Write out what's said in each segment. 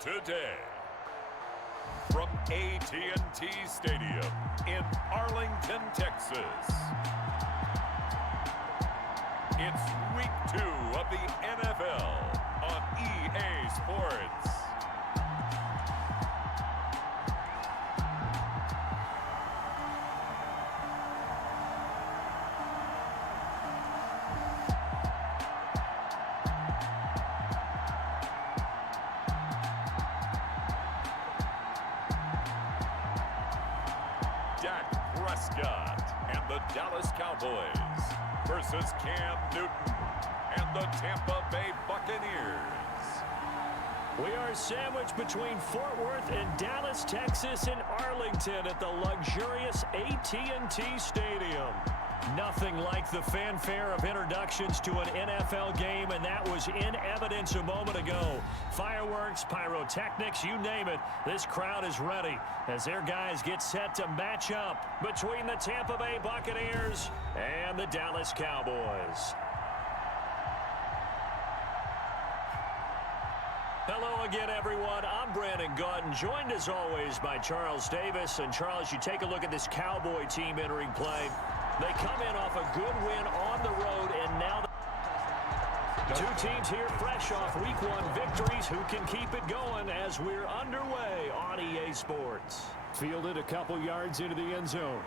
today. From AT&T Stadium in Arlington, Texas. It's week 2 of the NFL on EA Sports. Dak Prescott and the Dallas Cowboys versus Cam Newton and the Tampa Bay Buccaneers. We are sandwiched between Fort Worth and Dallas, Texas, and Arlington at the luxurious AT&T Stadium. Nothing like the fanfare of introductions to an NFL game, and that was in evidence a moment ago. Fireworks, pyrotechnics, you name it, this crowd is ready as their guys get set to match up between the Tampa Bay Buccaneers and the Dallas Cowboys. Hello again, everyone. I'm Brandon Gautin, joined as always by Charles Davis. And Charles, you take a look at this Cowboy team entering play. They come in off a good win on the road, and now two teams here fresh off Week 1 victories who can keep it going as we're underway on EA Sports. Fielded a couple yards into the end zone.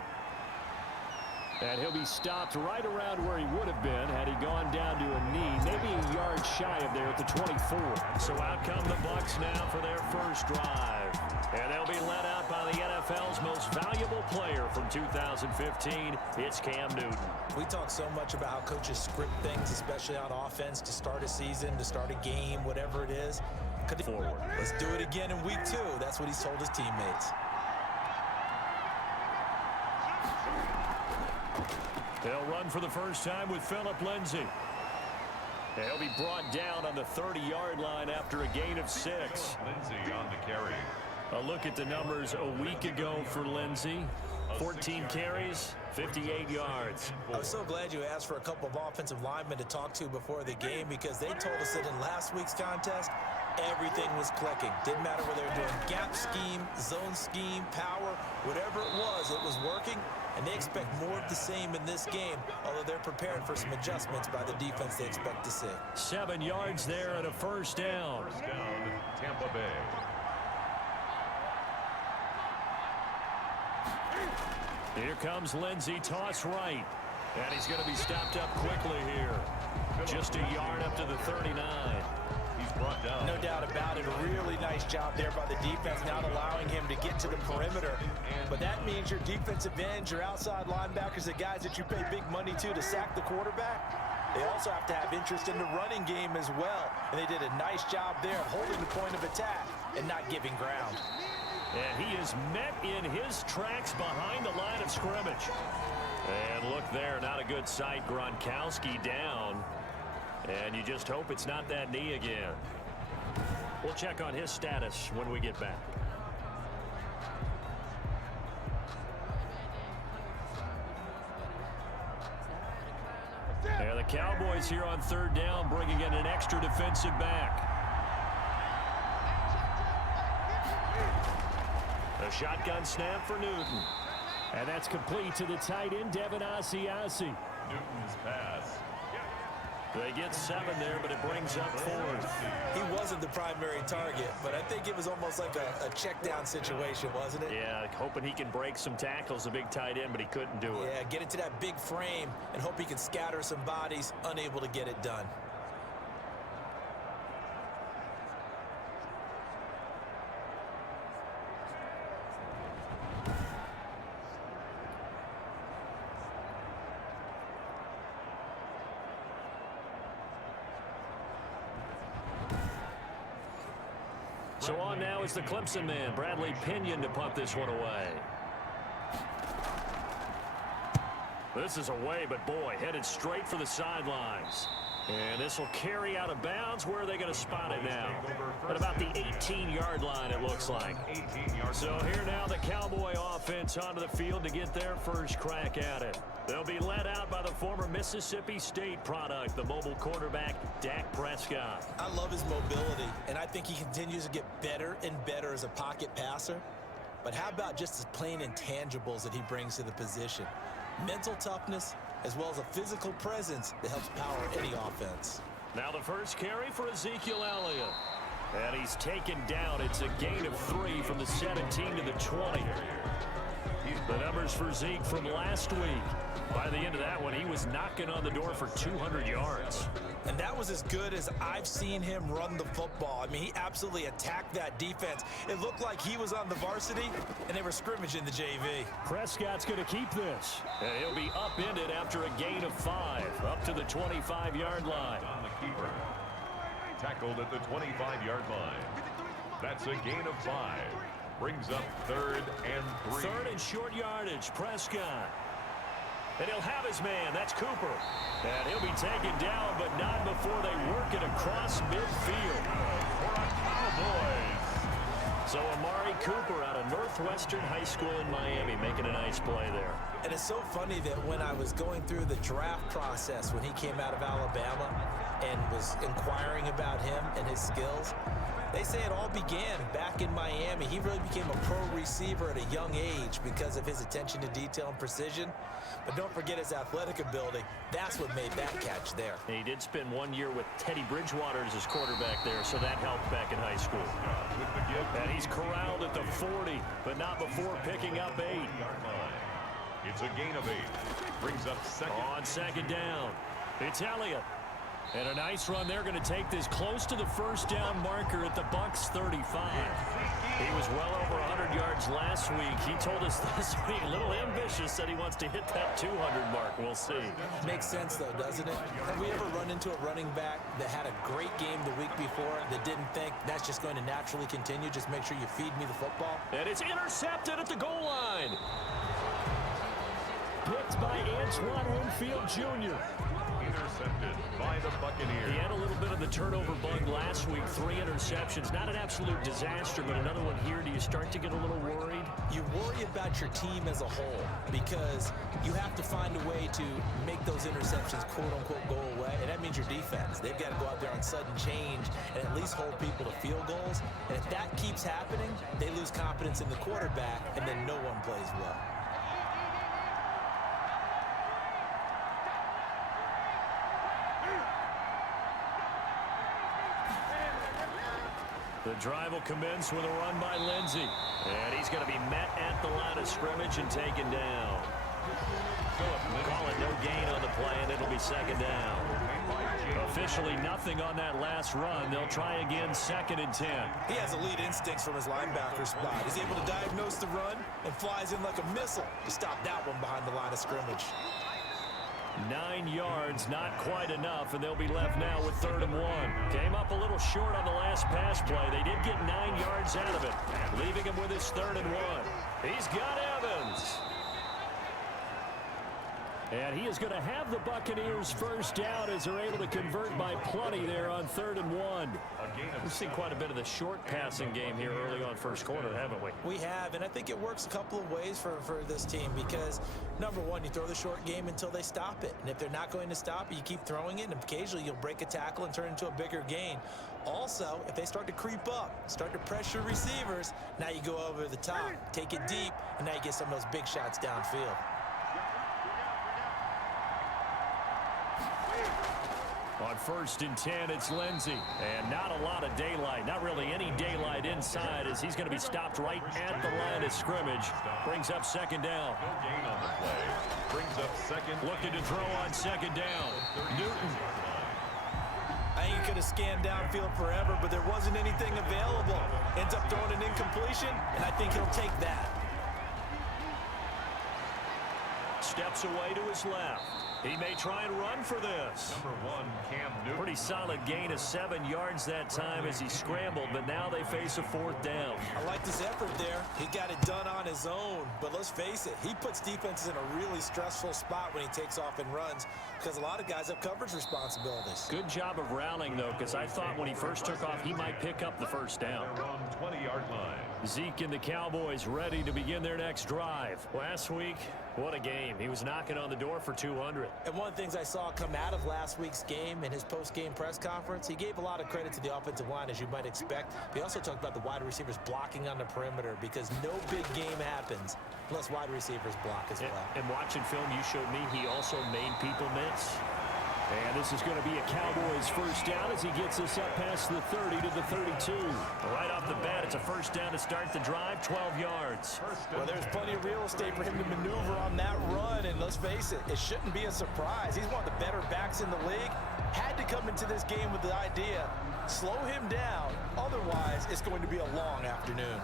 And he'll be stopped right around where he would have been had he gone down to a knee, maybe a yard shy of there at the 24. So out come the Bucs now for their first drive. And they'll be led out by the NFL's most valuable player from 2015. It's Cam Newton. We talk so much about how coaches script things, especially on offense, to start a season, to start a game, whatever it is. Forward. Let's do it again in week 2. That's what he's told his teammates. They'll run for the first time with Phillip Lindsay. He'll be brought down on the 30-yard line after a gain of 6. Lindsay on the carry. A look at the numbers a week ago for Lindsay. 14 carries, 58 yards. I was so glad you asked for a couple of offensive linemen to talk to before the game, because they told us that in last week's contest, everything was clicking. Didn't matter whether they were doing gap scheme, zone scheme, power, whatever it was working. And they expect more of the same in this game, although they're prepared for some adjustments by the defense they expect to see. 7 yards there and a first down. First down, Tampa Bay. Here comes Lindsay, toss right. And he's going to be stopped up quickly here. Just a yard up to the 39. He's brought down. No doubt about it. A really nice job there by the defense, not allowing him to get to the perimeter. But that means your defensive ends, your outside linebackers, the guys that you pay big money to sack the quarterback, they also have to have interest in the running game as well. And they did a nice job there of holding the point of attack and not giving ground. And he is met in his tracks behind the line of scrimmage. And look there, not a good sight. Gronkowski down. And you just hope it's not that knee again. We'll check on his status when we get back. And the Cowboys here on third down, bringing in an extra defensive back. A shotgun snap for Newton. And that's complete to the tight end, Devin Asiasi. Newton's pass. They get 7 there, but it brings up 4th. He wasn't the primary target, but I think it was almost like a check down situation, wasn't it? Yeah, hoping he can break some tackles, a big tight end, but he couldn't do it. Yeah, get into that big frame and hope he can scatter some bodies, unable to get it done. So on now is the Clemson man, Bradley Pinion, to punt this one away. This is away, but boy, headed straight for the sidelines. And this will carry out of bounds. Where are they going to spot it now? At about the 18-yard line, it looks like. So here now the Cowboy offense onto the field to get their first crack at it. They'll be led out by the former Mississippi State product, the mobile quarterback, Dak Prescott. I love his mobility, and I think he continues to get better and better as a pocket passer. But how about just his plain intangibles that he brings to the position? Mental toughness, as well as a physical presence that helps power any offense. Now the first carry for Ezekiel Elliott. And he's taken down. It's a gain of 3 from the 17 to the 20. The numbers for Zeke from last week. By the end of that one, he was knocking on the door for 200 yards. And that was as good as I've seen him run the football. I mean, he absolutely attacked that defense. It looked like he was on the varsity, and they were scrimmaging the JV. Prescott's going to keep this. And he'll be upended after a gain of 5, up to the 25-yard line. On the keeper. Tackled at the 25-yard line. That's a gain of 5. Brings up 3rd and 3. 3rd and short yardage, Prescott. And he'll have his man. That's Cooper. And he'll be taken down, but not before they work it across midfield. For a Cowboys. So Amari Cooper out of Northwestern High School in Miami making a nice play there. And it's so funny that when I was going through the draft process when he came out of Alabama and was inquiring about him and his skills, they say it all began back in Miami. He really became a pro receiver at a young age because of his attention to detail and precision. But don't forget his athletic ability. That's what made that catch there. And he did spend 1 year with Teddy Bridgewater as his quarterback there, so that helped back in high school. And he's corralled at the 40, but not before picking up 8. It's a gain of 8. Brings up 2nd. On 2nd down, it's Elliott. And a nice run. They're going to take this close to the first down marker at the Bucs 35. He was well over 100 yards last week. He told us this week, a little ambitious, said he wants to hit that 200 mark. We'll see. Makes sense, though, doesn't it? Have we ever run into a running back that had a great game the week before that didn't think that's just going to naturally continue? Just make sure you feed me the football. And it's intercepted at the goal line. Picked by Antoine Winfield Jr. Intercepted by the Buccaneers. He had a little bit of the turnover bug last week. 3 interceptions. Not an absolute disaster, but another one here. Do you start to get a little worried? You worry about your team as a whole because you have to find a way to make those interceptions, quote-unquote, go away. And that means your defense. They've got to go out there on sudden change and at least hold people to field goals. And if that keeps happening, they lose confidence in the quarterback, and then no one plays well. The drive will commence with a run by Lindsey. And he's going to be met at the line of scrimmage and taken down. Call it no gain on the play, and it'll be 2nd down. Officially nothing on that last run. They'll try again 2nd and 10. He has elite instincts from his linebacker spot. He's able to diagnose the run and flies in like a missile to stop that one behind the line of scrimmage. 9 yards, not quite enough, and they'll be left now with 3rd and 1. Came up a little short on the last pass play. They did get 9 yards out of it, leaving him with his 3rd and 1. He's got Evans. And he is going to have the Buccaneers first down as they're able to convert by plenty there on 3rd and 1. We've seen quite a bit of the short passing game here early on first quarter, haven't we? We have, and I think it works a couple of ways for this team because, number one, you throw the short game until they stop it. And if they're not going to stop it, you keep throwing it, and occasionally you'll break a tackle and turn it into a bigger gain. Also, if they start to creep up, start to pressure receivers, now you go over the top, take it deep, and now you get some of those big shots downfield. On 1st and 10, it's Lindsey. And not a lot of daylight. Not really any daylight inside as he's going to be stopped right at the line of scrimmage. Brings up 2nd down. No gain on the play. Brings up 2nd. Looking to throw on 2nd down. Newton. I think he could have scanned downfield forever, but there wasn't anything available. Ends up throwing an incompletion, and I think he'll take that. Steps away to his left. He may try and run for this. Number 1, Cam Newton. Pretty solid gain of 7 yards that time as he scrambled, but now they face a 4th down. I like his effort there. He got it done on his own. But let's face it, he puts defenses in a really stressful spot when he takes off and runs because a lot of guys have coverage responsibilities. Good job of rallying, though, because I thought when he first took off, he might pick up the 1st down. They're on 20-yard line. Zeke and the Cowboys ready to begin their next drive. Last week, what a game. He was knocking on the door for 200. And one of the things I saw come out of last week's game in his post-game press conference, he gave a lot of credit to the offensive line, as you might expect. He also talked about the wide receivers blocking on the perimeter because no big game happens unless wide receivers block as well. And watching film, you showed me he also made people miss. And this is going to be a Cowboys 1st down as he gets us up past the 30 to the 32. Right off the bat, it's a 1st down to start the drive, 12 yards. Well, there's plenty of real estate for him to maneuver on that run, and let's face it, it shouldn't be a surprise. He's one of the better backs in the league. Had to come into this game with the idea, slow him down, otherwise it's going to be a long afternoon.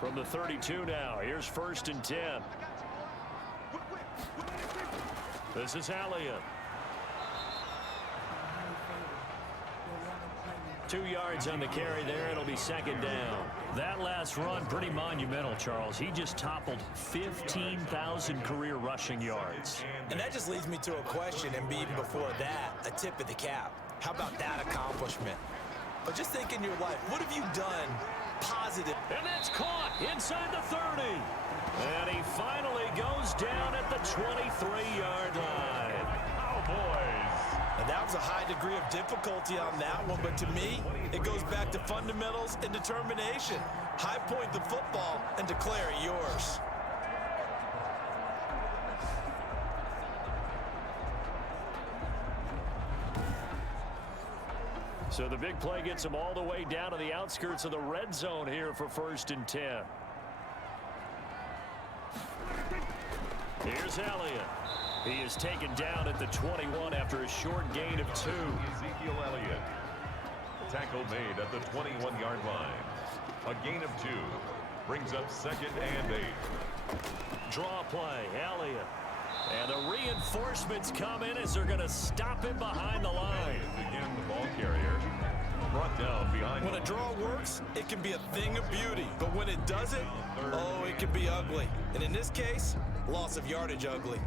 From the 32 now, here's 1st and 10. This is Elliott. 2 yards on the carry there. It'll be 2nd down. That last run, pretty monumental, Charles. He just toppled 15,000 career rushing yards. And that just leads me to a question, and even before that, a tip of the cap. How about that accomplishment? But just think in your life, what have you done positive? And that's caught inside the 30. And he finally goes down at the 23-yard line. Cowboys. And that was a high degree of difficulty on that one, but to me, it goes back to fundamentals and determination. High point the football and declare it yours. So the big play gets him all the way down to the outskirts of the red zone here for 1st and 10. Here's Elliott. He is taken down at the 21 after a short gain of 2. Ezekiel Elliott. Tackle made at the 21-yard line. A gain of 2. Brings up 2nd and 8. Draw play, Elliott. And the reinforcements come in as they're going to stop him behind the line. Again, the ball carrier brought down behind. When a draw works, it can be a thing of beauty. But when it doesn't, oh, it can be ugly. And in this case, loss of yardage ugly.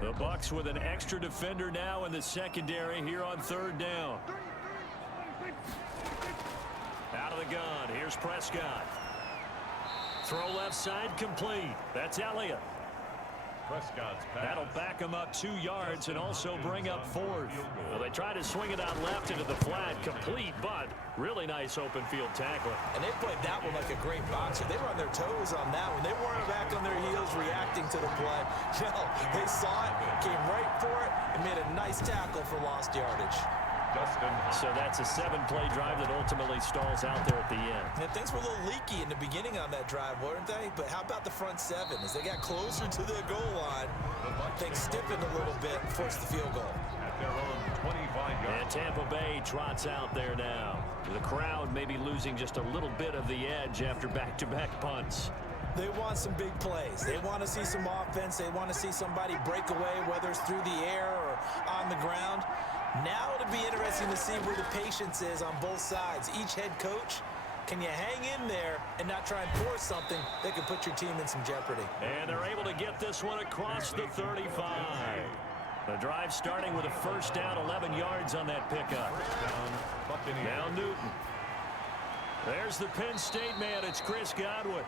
The Bucs with an extra defender now in the secondary here on 3rd down. Out of the gun. Here's Prescott. Throw left side complete. That's Elliott. Prescott's pass. That'll back him up 2 yards and also bring up 4th. Well, they try to swing it out left into the flat. Complete, but really nice open field tackling. And they played that one like a great boxer. They were on their toes on that one. They weren't back on their heels reacting to the play. No, they saw it, came right for it, and made a nice tackle for lost yardage. So that's a 7-play drive that ultimately stalls out there at the end. And things were a little leaky in the beginning on that drive, weren't they? But how about the front 7? As they got closer to the goal line, things stiffened a little bit and forced the field goal. At their own 25-yard. And Tampa Bay trots out there now. The crowd may be losing just a little bit of the edge after back-to-back punts. They want some big plays. They want to see some offense. They want to see somebody break away, whether it's through the air or on the ground. Now it'll be interesting to see where the patience is on both sides. Each head coach, can you hang in there and not try and force something that could put your team in some jeopardy? And they're able to get this one across the 35. The drive starting with a 1st down, 11 yards on that pickup. Now Newton. There's the Penn State man. It's Chris Godwin.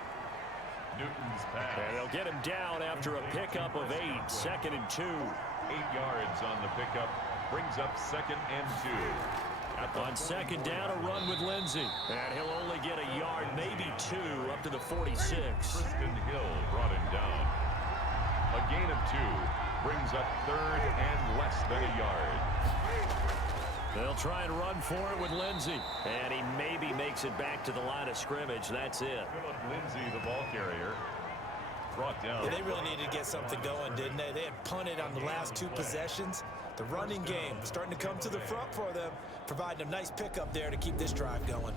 Newton's pass. And they'll get him down after a pickup of 8. 2nd and 2. 8 yards on the pickup. Brings up 2nd and 2. On 2nd down, a run with Lindsey. And he'll only get a yard, maybe 2, up to the 46. Kristen Hill brought him down. A gain of 2. Brings up 3rd and less than a yard. They'll try and run for it with Lindsey. And he maybe makes it back to the line of scrimmage. That's it. Philip Lindsay, the ball carrier. Brought down. Yeah, they really needed to get something going, didn't they? They had punted on the last 2 possessions. The running game starting to come to the front for them, providing a nice pickup there to keep this drive going.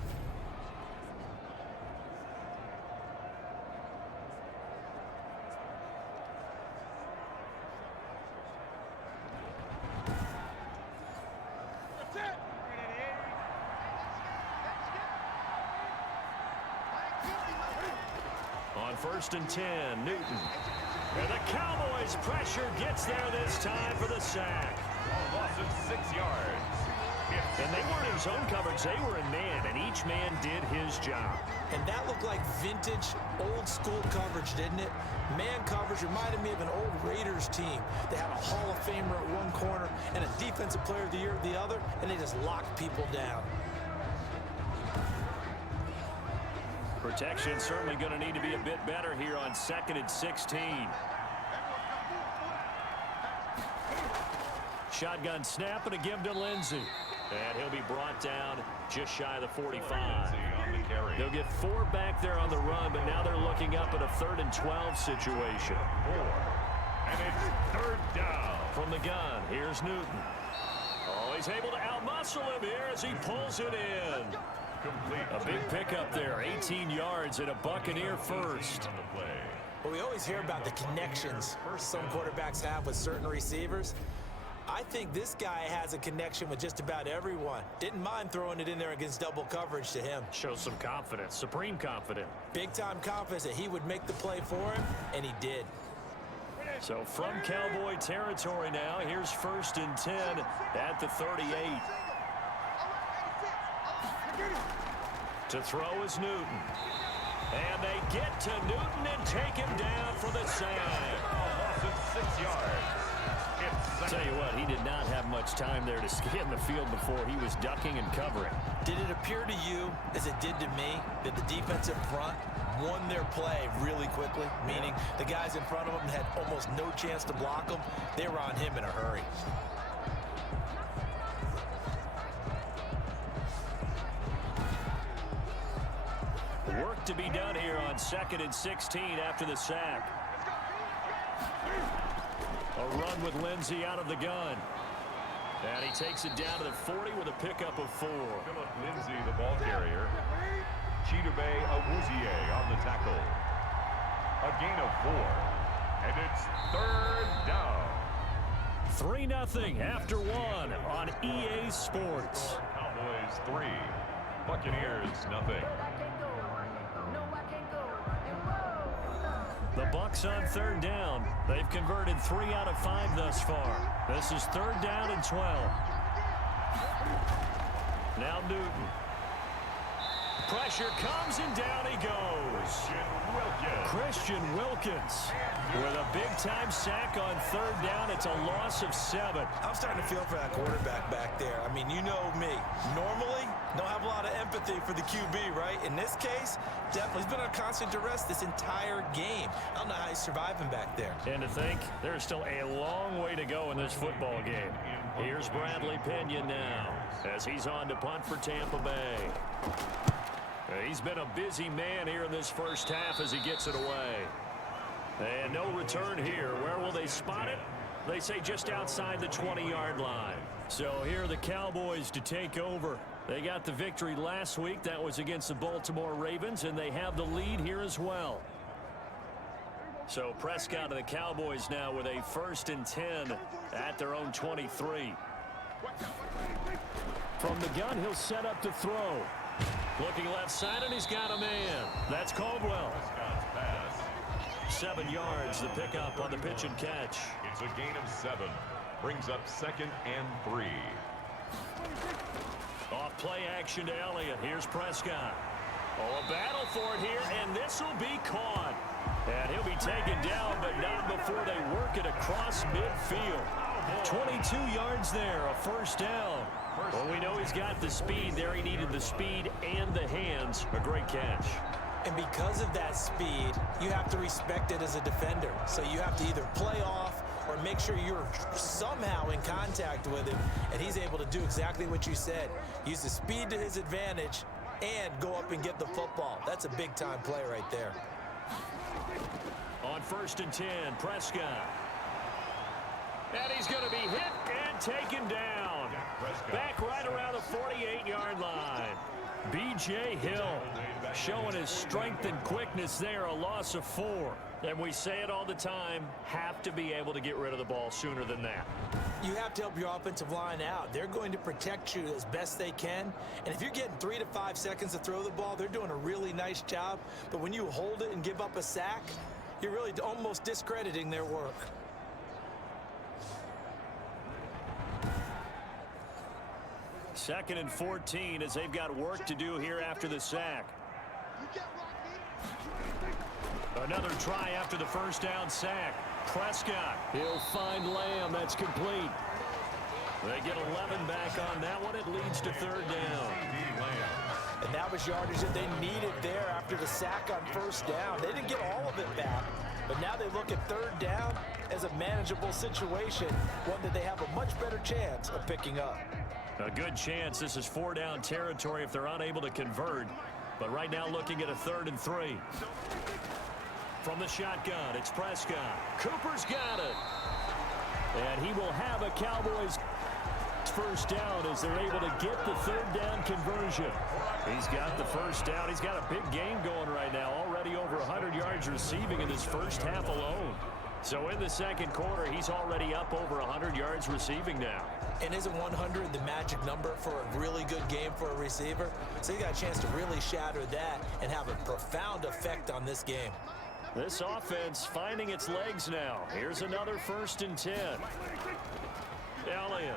On 1st and 10, Newton. And the Cowboys pressure gets there this time for the sack. A loss of 6 yards. And they weren't in zone coverage, they were in man, and each man did his job. And that looked like vintage, old-school coverage, didn't it? Man coverage reminded me of an old Raiders team. They had a Hall of Famer at one corner and a Defensive Player of the Year at the other, and they just locked people down. Protection certainly going to need to be a bit better here on 2nd and 16. Shotgun snap and a give to Lindsey. And he'll be brought down just shy of the 45. They'll get 4 back there on the run, but now they're looking up at a 3rd and 12 situation. 4. And it's 3rd down. From the gun, here's Newton. Oh, he's able to outmuscle him here as he pulls it in. Complete. A big pickup there, 18 yards and a Buccaneer first. On the play. Well, we always hear about the connections some quarterbacks have with certain receivers. I think this guy has a connection with just about everyone. Didn't mind throwing it in there against double coverage to him. Shows some confidence, supreme confidence. Big-time confidence that he would make the play for him, and he did. So from Cowboy territory now, here's 1st and 10 at the 38. To throw is Newton. And they get to Newton and take him down for the sack. A loss of 6 yards. Tell you what, he did not have much time there to scan the field before he was ducking and covering. Did it appear to you, as it did to me, that the defensive front won their play really quickly? Meaning the guys in front of them had almost no chance to block them. They were on him in a hurry. Work to be done here on 2nd and 16 after the sack. A run with Lindsey out of the gun. And he takes it down to the 40 with a pickup of 4. Philip Lindsay, the ball carrier. Chidobe Awuzie on the tackle. A gain of 4. And it's 3rd down. 3-0 after 1 on EA Sports. Cowboys 3. Buccaneers nothing. The Bucs on 3rd down. They've converted 3 out of 5 thus far. This is 3rd down and 12. Now Newton. Pressure comes and down he goes. Christian Wilkins with a big-time sack on 3rd down. It's a loss of 7. I'm starting to feel for that quarterback back there. I mean, you know me. Normally, don't have a lot of empathy for the QB, right? In this case, definitely. He's been on constant duress this entire game. I don't know how he's surviving back there. And to think, there's still a long way to go in this football game. Here's Bradley Pinion now as he's on to punt for Tampa Bay. He's been a busy man here in this first half as he gets it away. And no return here. Where will they spot it? They say just outside the 20-yard line. So here are the Cowboys to take over. They got the victory last week. That was against the Baltimore Ravens, and they have the lead here as well. So Prescott and the Cowboys now with a 1st and 10 at their own 23. From the gun, he'll set up to throw. Looking left side, and he's got a man. That's Caldwell. 7 yards, the pickup on the pitch and catch. It's a gain of 7. Brings up 2nd and 3. Off play action to Elliott. Here's Prescott. Oh, a battle for it here, and this will be caught. And he'll be taken down, but not before they work it across midfield. 22 yards there, a 1st down. Well, we know he's got the speed there. He needed the speed and the hands. A great catch. And because of that speed, you have to respect it as a defender. So you have to either play off or make sure you're somehow in contact with him, and he's able to do exactly what you said. Use the speed to his advantage and go up and get the football. That's a big-time play right there. On 1st and 10, Prescott. And he's going to be hit and taken down. Back right around the 48-yard line. B.J. Hill showing his strength and quickness there, a loss of 4. And we say it all the time, have to be able to get rid of the ball sooner than that. You have to help your offensive line out. They're going to protect you as best they can. And if you're getting 3 to 5 seconds to throw the ball, they're doing a really nice job. But when you hold it and give up a sack, you're really almost discrediting their work. Second and 14 as they've got work to do here after the sack. Another try after the first down sack. Prescott, he'll find Lamb. That's complete. They get 11 back on that one. It leads to 3rd down. And that was yardage that they needed there after the sack on 1st down. They didn't get all of it back, but now they look at 3rd down as a manageable situation, one that they have a much better chance of picking up. A good chance this is 4-down territory if they're unable to convert. But right now looking at a 3rd and 3. From the shotgun, it's Prescott. Cooper's got it. And he will have a Cowboys first down as they're able to get the 3rd down conversion. He's got the first down. He's got a big game going right now. Already over 100 yards receiving in this first half alone. So in the second quarter, he's already up over 100 yards receiving now. And isn't 100 the magic number for a really good game for a receiver? So you got a chance to really shatter that and have a profound effect on this game. This offense finding its legs now. Here's another 1st and 10. Elliott.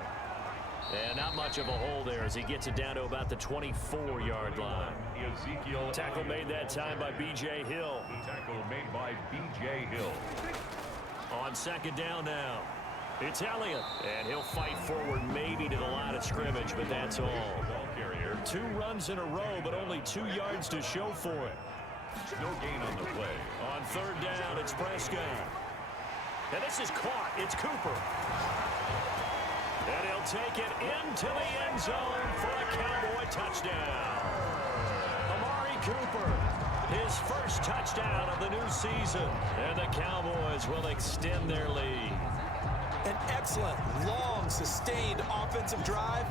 And not much of a hole there as he gets it down to about the 24-yard line. Ezekiel Tackle made that time by B.J. Hill. Tackle made by B.J. Hill. On 2nd down now. It's Elliott, and he'll fight forward maybe to the line of scrimmage, but that's all. Ball carrier. 2 runs in a row, but only 2 yards to show for it. No gain on the play. On 3rd down, it's Prescott. And this is caught. It's Cooper. And he'll take it into the end zone for a Cowboy touchdown. Amari Cooper, his first touchdown of the new season. And the Cowboys will extend their lead. An excellent, long, sustained offensive drive.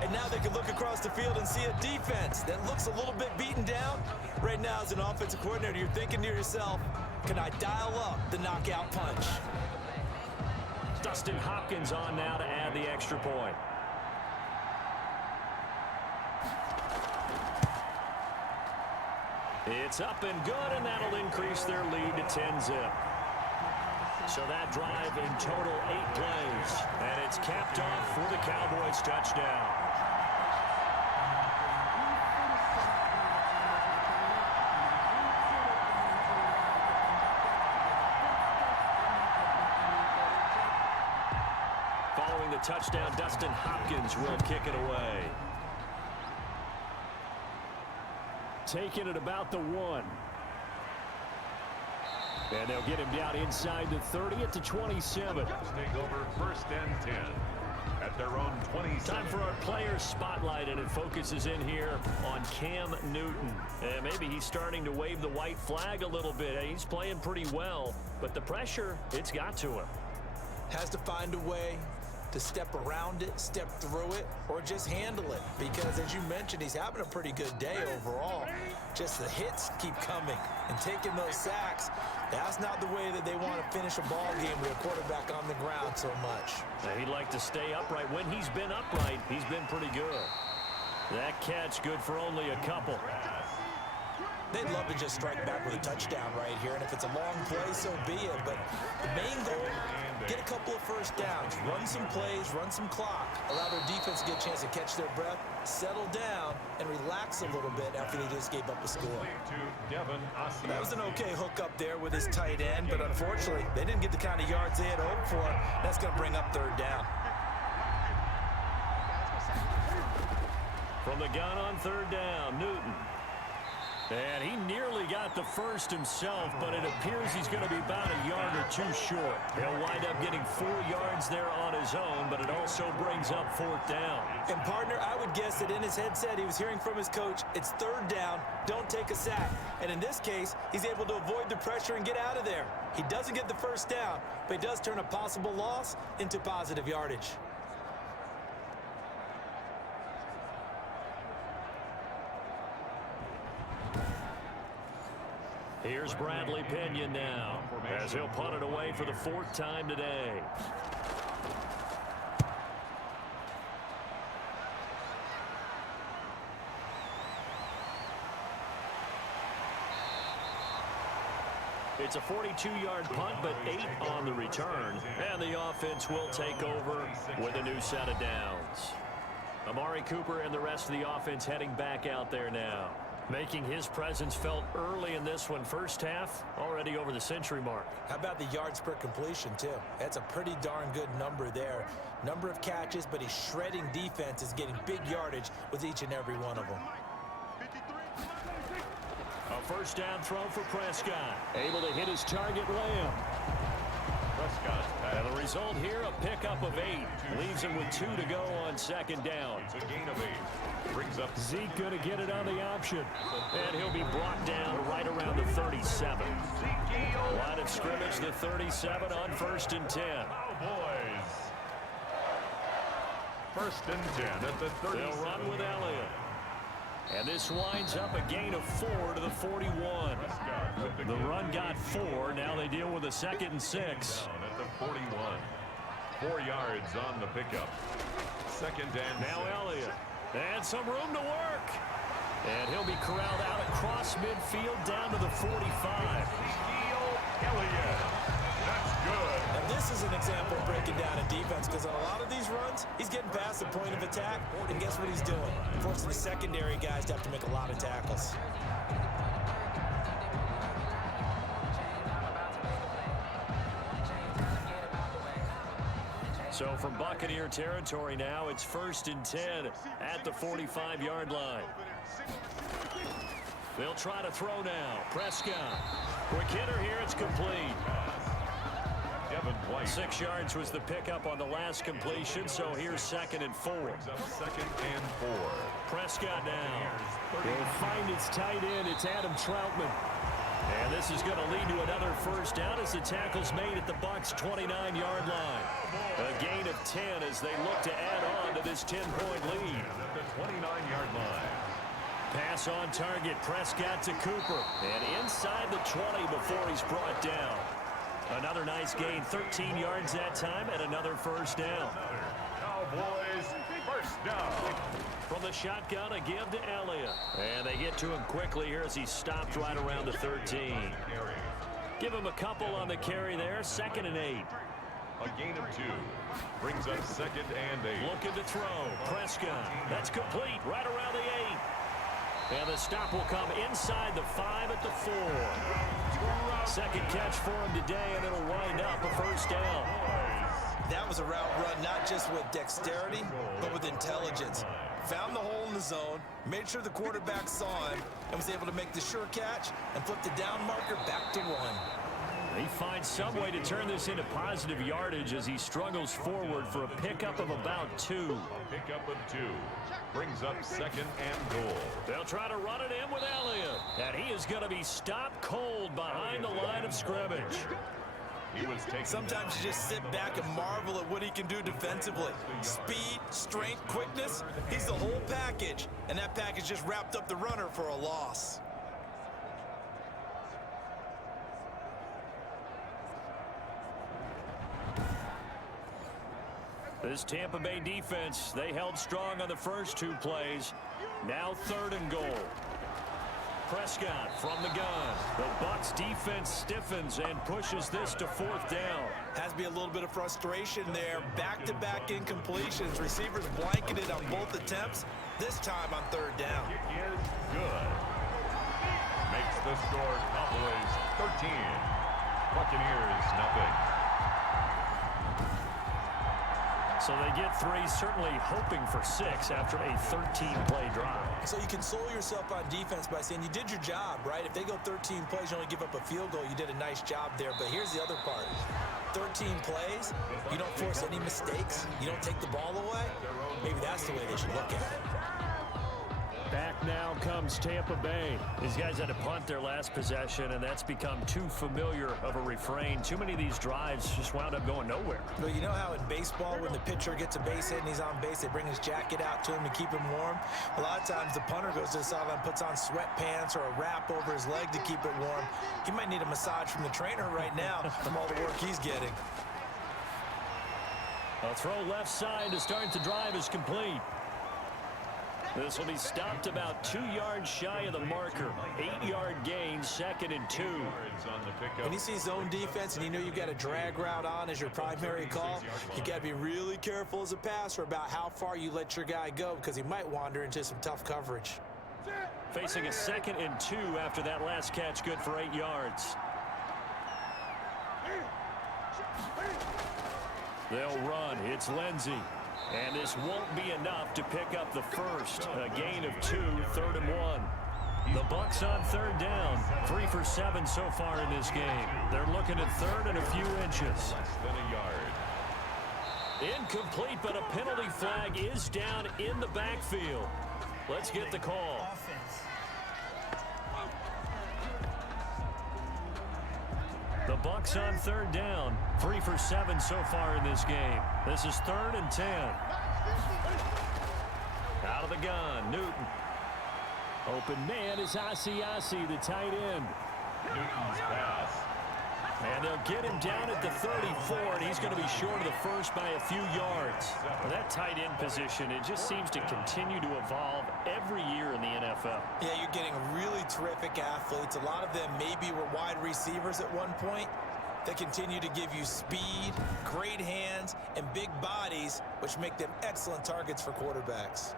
And now they can look across the field and see a defense that looks a little bit beaten down. Right now, as an offensive coordinator, you're thinking to yourself, can I dial up the knockout punch? Dustin Hopkins on now to add the extra point. It's up and good, and that'll increase their lead to 10-zip. So that drive in total 8 plays, and it's capped off for the Cowboys touchdown. Following the touchdown, Dustin Hopkins will kick it away. Taking it about the 1. And they'll get him down inside the 30 at the 27. Take over 1st and 10 at their own 27. Time for our player spotlight, and it focuses in here on Cam Newton. And maybe he's starting to wave the white flag a little bit. He's playing pretty well, but the pressure, it's got to him. Has to find a way to step around it, step through it, or just handle it. Because as you mentioned, he's having a pretty good day overall. Just the hits keep coming and taking those sacks. That's not the way that they want to finish a ball game with a quarterback on the ground so much. And he'd like to stay upright. When he's been upright, he's been pretty good. That catch good for only a couple. They'd love to just strike back with a touchdown right here, and if it's a long play, so be it. But the main goal, get a couple of first downs, run some plays, run some clock, allow their defense to get a chance to catch their breath, settle down, and relax a little bit after they just gave up a score. That was an okay hook up there with his tight end, but unfortunately, they didn't get the kind of yards they had hoped for. That's going to bring up 3rd down. From the gun on 3rd down, Newton. And he nearly got the first himself, but it appears he's going to be about a yard or two short. He'll wind up getting 4 yards there on his own, but it also brings up 4th down. And, partner, I would guess that in his headset he was hearing from his coach, it's 3rd down, don't take a sack. And in this case, he's able to avoid the pressure and get out of there. He doesn't get the first down, but he does turn a possible loss into positive yardage. Here's Bradley Pinion now, as he'll punt it away for the 4th time today. It's a 42-yard punt, but 8 on the return, and the offense will take over with a new set of downs. Amari Cooper and the rest of the offense heading back out there now, making his presence felt early in this one. First half, already over the century mark. How about the yards per completion, too? That's a pretty darn good number there. Number of catches, but he's shredding defenses, getting big yardage with each and every one of them. A first down throw for Prescott. Able to hit his target, Lamb. And the result here, a pickup of 8. Leaves him with 2 to go on 2nd down. It's a gain of 8. Brings up Zeke going to get it on the option. And he'll be brought down right around the 37. Line of scrimmage, the 37 on 1st and 10. Cowboys. 1st and 10 at the 37. They'll run with Elliott. And this winds up a gain of 4 to the 41. The run got 4. Now they deal with a 2nd and 6. Down at the 41. 4 yards on the pickup. 2nd and now 6. Elliott. And some room to work. And he'll be corralled out across midfield down to the 45. Ezekiel Elliott. That's good. Now, this is an example of breaking down in defense, because on a lot of these runs, he's getting past the point of attack, and guess what he's doing? Forcing the secondary guys to have to make a lot of tackles. So from Buccaneer territory now, it's 1st and 10 at the 45-yard line. They'll try to throw now. Prescott. Quick hitter here. It's complete. 6 yards was the pickup on the last completion, so here's 2nd and 4. 2nd and 4. Prescott now. Will find its tight end. It's Adam Troutman. And this is going to lead to another first down as the tackle's made at the Bucs' 29-yard line. A gain of 10 as they look to add on to this 10-point lead. At the 29-yard line. Pass on target. Prescott to Cooper. And inside the 20 before he's brought down. Another nice gain. 13 yards that time and another first down. Cowboys first down. From the shotgun, a give to Elliott. And they get to him quickly here as he stopped right around the 13. Give him a couple on the carry there. 2nd and 8. A gain of 2. Brings up 2nd and 8. Looking to throw. Prescott. That's complete. Right around the 8. And the stop will come inside the 5 at the 4. 2nd catch for him today, and it'll wind up a first down. That was a route run not just with dexterity, but with intelligence. Found the hole in the zone, made sure the quarterback saw him, and was able to make the sure catch and flip the down marker back to 1. He finds some way to turn this into positive yardage as he struggles forward for a pickup of about 2. A pickup of 2. Brings up 2nd and goal. They'll try to run it in with Elliott. And he is going to be stopped cold behind the line of scrimmage. He was taken. Sometimes you just sit back and marvel at what he can do defensively. Speed, strength, quickness, he's the whole package. And that package just wrapped up the runner for a loss. This Tampa Bay defense, they held strong on the first 2 plays. Now 3rd and goal. Prescott from the gun. The Bucs defense stiffens and pushes this to 4th down. Has to be a little bit of frustration there. Back-to-back incompletions. Receivers blanketed on both attempts. This time on 3rd down. Kick is good. Makes the score Cowboys 13. Buccaneers nothing. So they get 3, certainly hoping for 6 after a 13-play drive. So you console yourself on defense by saying you did your job, right? If they go 13 plays, you only give up a field goal, you did a nice job there. But here's the other part. 13 plays, you don't force any mistakes, you don't take the ball away. Maybe that's the way they should look at it. Back now comes Tampa Bay. These guys had to punt their last possession, and that's become too familiar of a refrain. Too many of these drives just wound up going nowhere. Well, you know how in baseball, when the pitcher gets a base hit and he's on base, they bring his jacket out to him to keep him warm? A lot of times the punter goes to the sideline, puts on sweatpants or a wrap over his leg to keep it warm. He might need a massage from the trainer right now from all the work he's getting. A throw left side to start the drive is complete. This will be stopped about 2 yards shy of the marker. 8-yard gain, 2nd and 2. When you see zone defense and you know you've got a drag route on as your primary call, you got to be really careful as a passer about how far you let your guy go because he might wander into some tough coverage. Facing a 2nd and 2 after that last catch, good for 8 yards. They'll run. It's Lindsey. And this won't be enough to pick up the first. A gain of 2, 3rd and 1. The Bucs on 3rd down. 3 for 7 so far in this game. They're looking at 3rd and a few inches. Less than a yard. Incomplete, but a penalty flag is down in the backfield. Let's get the call. The Bucs on 3rd down. 3 for 7 so far in this game. This is 3rd and 10. Out of the gun, Newton. Open man is Asiasi, the tight end. Newton's pass. And they'll get him down at the 34, and he's going to be short of the first by a few yards. Well, that tight end position, it just seems to continue to evolve every year in the NFL. Yeah, you're getting really terrific athletes. A lot of them maybe were wide receivers at one point. They continue to give you speed, great hands, and big bodies, which make them excellent targets for quarterbacks.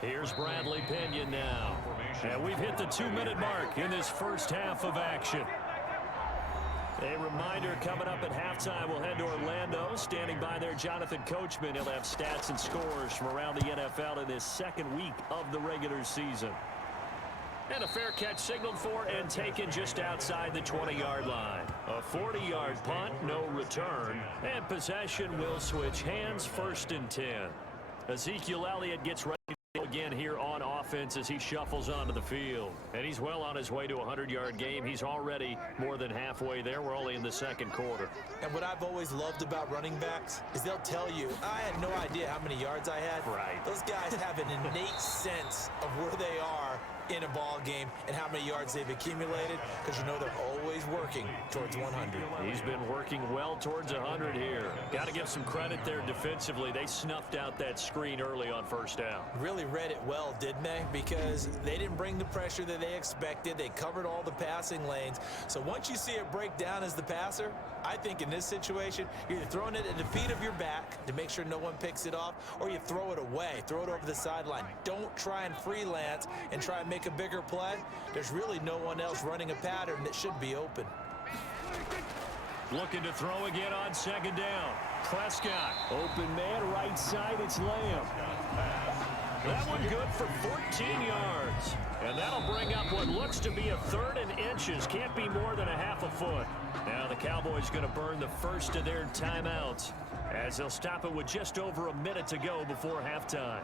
Here's Bradley Pinion now. And we've hit the 2-minute mark in this first half of action. A reminder coming up at halftime, we'll head to Orlando. Standing by there, Jonathan Coachman. He'll have stats and scores from around the NFL in this 2nd week of the regular season. And a fair catch signaled for and taken just outside the 20-yard line. A 40-yard punt, no return. And possession will switch hands, 1st and 10. Ezekiel Elliott gets ready again here on offense as he shuffles onto the field. And he's well on his way to a 100-yard game. He's already more than halfway there. We're only in the 2nd quarter. And what I've always loved about running backs is they'll tell you, I had no idea how many yards I had. Right. Those guys have an innate sense of where they are in a ball game and how many yards they've accumulated because you know they're always working towards 100. He's been working well towards 100 here. Got to give some credit there defensively. They snuffed out that screen early on 1st down. Really read it well, didn't they? Because they didn't bring the pressure that they expected. They covered all the passing lanes. So once you see it break down as the passer, I think in this situation, you're either throwing it at the feet of your back to make sure no one picks it off, or you throw it away, throw it over the sideline. Don't try and freelance and try and make a bigger play. There's really no one else running a pattern that should be open. Looking to throw again on 2nd down. Prescott, open man, right side, it's Lamb. That one good for 14 yards. And that'll bring up what looks to be a 3rd and inches. Can't be more than a half a foot. Now the Cowboys going to burn the first of their timeouts as they'll stop it with just over a minute to go before halftime.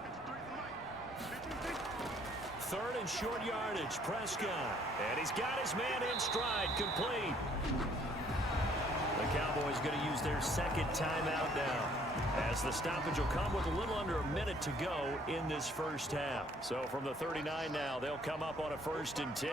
3rd and short yardage, Prescott. And he's got his man in stride, complete. The Cowboys going to use their 2nd timeout now, as the stoppage will come with a little under a minute to go in this first half. So from the 39 now, they'll come up on a 1st and 10.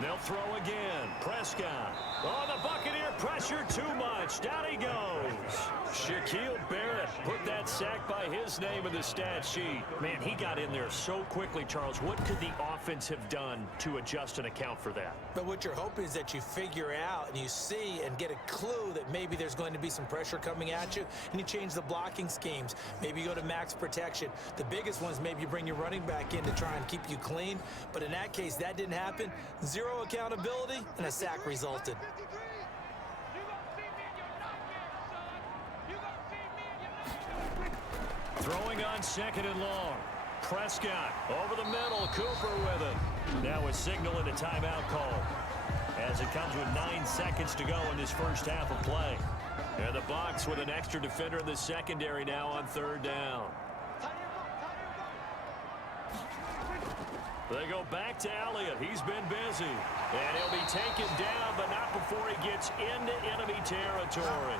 They'll throw again. Prescott. Oh, the Buccaneer pressure too much. Down he goes. Shaquille Barrett put that sack by his name in the stat sheet. Man, he got in there so quickly, Charles. What could the offense offense have done to adjust and account for that? But what you're hoping is that you figure out and you see and get a clue that maybe there's going to be some pressure coming at you, and you change the blocking schemes. Maybe you go to max protection. The biggest one is maybe you bring your running back in to try and keep you clean. But in that case, that didn't happen. Zero accountability, and a sack resulted. Throwing on 2nd and long. Prescott over the middle. Cooper with it. Now a signal and a timeout call as it comes with 9 seconds to go in this first half of play. And the Bucs with an extra defender in the secondary now on 3rd down. They go back to Elliott. He's been busy. And he'll be taken down, but not before he gets into enemy territory.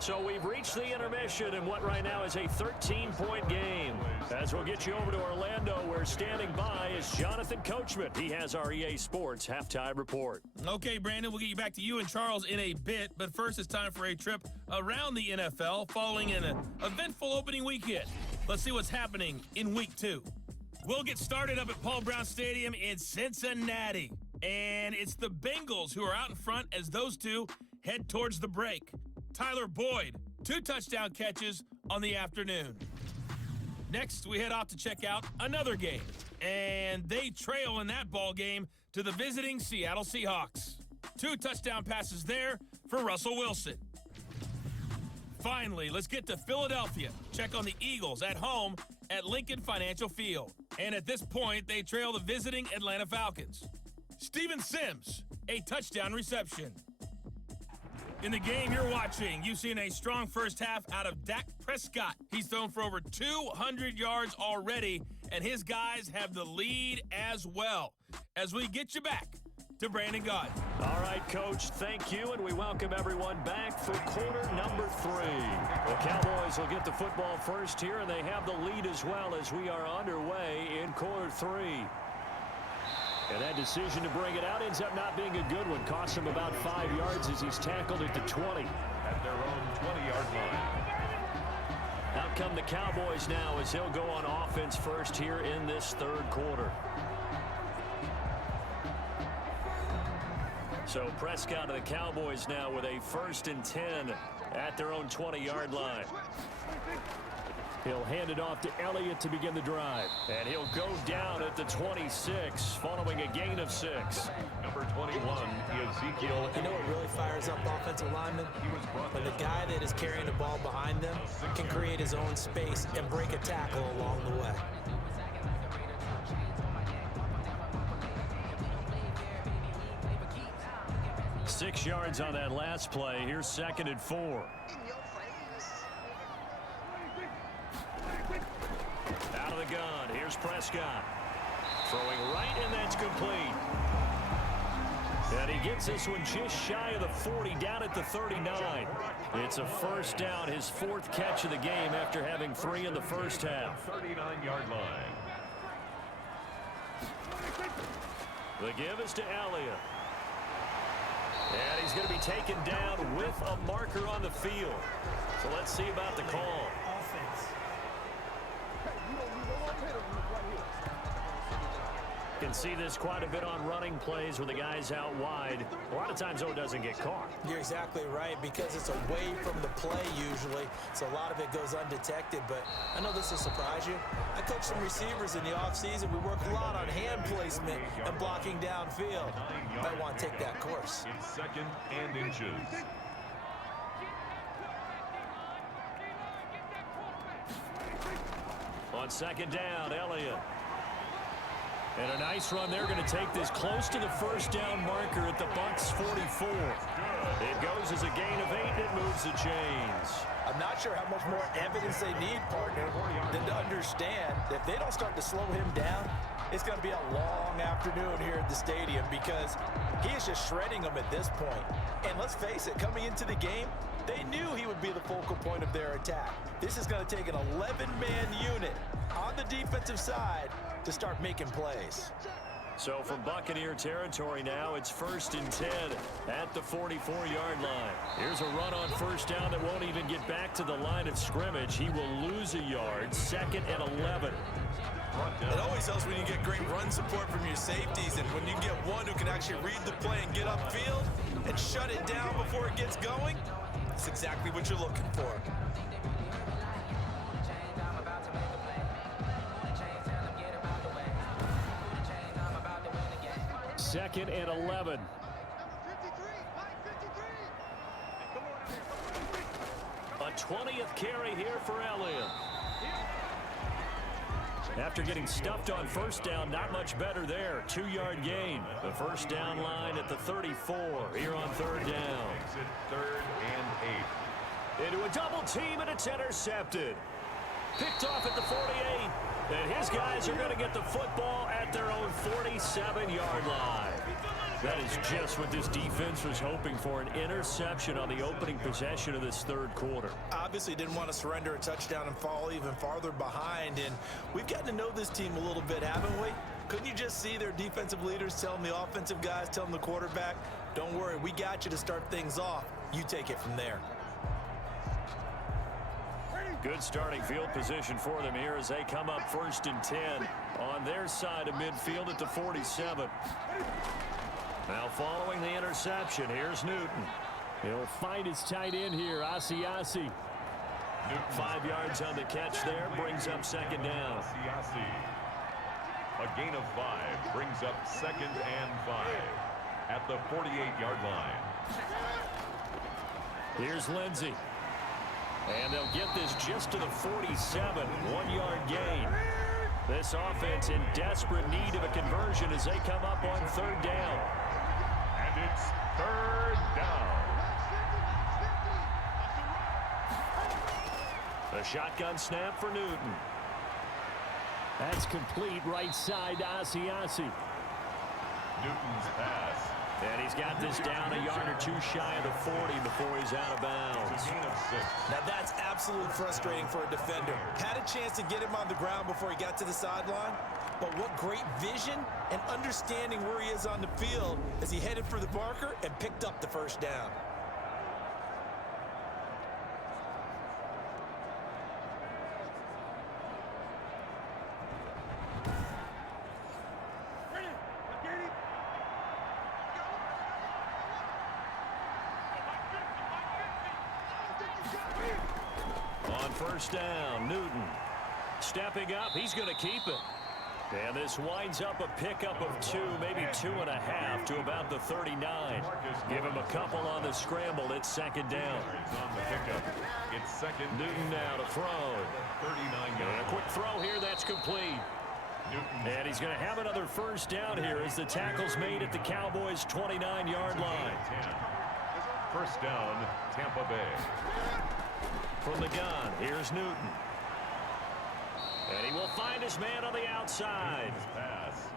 So we've reached the intermission in what right now is a 13-point game. As we'll get you over to Orlando, where standing by is Jonathan Coachman. He has our EA Sports halftime report. Okay, Brandon, we'll get you back to you and Charles in a bit. But first, it's time for a trip around the NFL following an eventful opening weekend. Let's see what's happening in Week 2. We'll get started up at Paul Brown Stadium in Cincinnati. And it's the Bengals who are out in front as those two head towards the break. Tyler Boyd, 2 touchdown catches on the afternoon. Next, we head off to check out another game. And they trail in that ball game to the visiting Seattle Seahawks. 2 touchdown passes there for Russell Wilson. Finally, let's get to Philadelphia. Check on the Eagles at home at Lincoln Financial Field. And at this point, they trail the visiting Atlanta Falcons. Steven Sims, a touchdown reception. In the game you're watching, you've seen a strong first half out of Dak Prescott. He's thrown for over 200 yards already, and his guys have the lead as well. As we get you back to Brandon Gaudin. All right, Coach, thank you, and we welcome everyone back for quarter number 3. The Cowboys will get the football first here, and they have the lead as well as we are underway in quarter 3. And that decision to bring it out ends up not being a good one. Costs him about 5 yards as he's tackled at the 20. At their own 20-yard line. Out come the Cowboys now as he'll go on offense first here in this 3rd quarter. So Prescott of the Cowboys now with a 1st and 10 at their own 20-yard line. He'll hand it off to Elliott to begin the drive. And he'll go down at the 26 following a gain of 6. Number 21, Ezekiel Elliott. You know what really fires up offensive linemen? When the guy that is carrying the ball behind them can create his own space and break a tackle along the way. Six yards on that last play. Here's 2nd and 4. Out of the gun. Here's Prescott. Throwing right, and that's complete. And he gets this one just shy of the 40, down at the 39. It's a 1st down, his 4th catch of the game after having 3 in the first half. 39-yard line. The give is to Elliott. And he's going to be taken down with a marker on the field. So let's see about the call. You can see this quite a bit on running plays where the guy's out wide. A lot of times, though, it doesn't get caught. You're exactly right, because it's away from the play usually, so a lot of it goes undetected. But I know this will surprise you. I coach some receivers in the offseason. We work a lot on hand placement and blocking downfield. Might want to take that course. It's 2nd and inches. On 2nd down, Elliott. And a nice run. They're going to take this close to the 1st down marker at the Bucs 44. It It goes as a gain of 8, and it moves the chains. I'm not sure how much more evidence they need, partner, than to understand that if they don't start to slow him down, it's going to be a long afternoon here at the stadium because he is just shredding them at this point. And let's face it, coming into the game, they knew he would be the focal point of their attack. This is going to take an 11-man unit on the defensive side to start making plays. So from Buccaneer territory now, it's 1st and 10 at the 44-yard line. Here's a run on first down that won't even get back to the line of scrimmage. He will lose a yard, 2nd and 11. It always helps when you get great run support from your safeties, and when you get one who can actually read the play and get upfield and shut it down before it gets going, that's exactly what you're looking for. Second and 11. A 20th carry here for Elliott. After getting stuffed on first down, not much better there. 2-yard gain. The first down line at the 34 here on 3rd down. Makes it 3rd and 8. Into a double team, and it's intercepted. Picked off at the 48. And his guys are going to get the football at their own 47-yard line. That is just what this defense was hoping for, an interception on the opening possession of this 3rd quarter. Obviously didn't want to surrender a touchdown and fall even farther behind, and we've gotten to know this team a little bit, haven't we? Couldn't you just see their defensive leaders telling the offensive guys, telling the quarterback, don't worry, we got you to start things off. You take it from there. Good starting field position for them here as they come up 1st and 10 on their side of midfield at the 47. Now following the interception, here's Newton. He'll find his tight end here, Asiasi. 5 yards on the catch there, brings up 2nd down. A gain of 5 brings up 2nd and 5 at the 48-yard line. Here's Lindsey. And they'll get this just to the 47, 1-yard gain. This offense in desperate need of a conversion as they come up on 3rd down. And it's 3rd down. The shotgun snap for Newton. That's complete right side to Asiasi. Newton's pass. And he's got this down a yard or 2 shy of the 40 before he's out of bounds. It's a gain of 6. Now that's absolutely frustrating for a defender. Had a chance to get him on the ground before he got to the sideline, but what great vision and understanding where he is on the field as he headed for the marker and picked up the first down. On first down, Newton stepping up. He's going to keep it. And this winds up a pickup of 2, maybe 2.5 to about the 39. Give him a couple on the scramble. It's 2nd down. It's on the pickup. It's 2nd. Newton now to throw. 39 And a quick throw here. That's complete. And he's going to have another first down here as the tackle's made at the Cowboys' 29-yard line. 10. First down, Tampa Bay. From the gun, here's Newton. And he will find his man on the outside. Pass.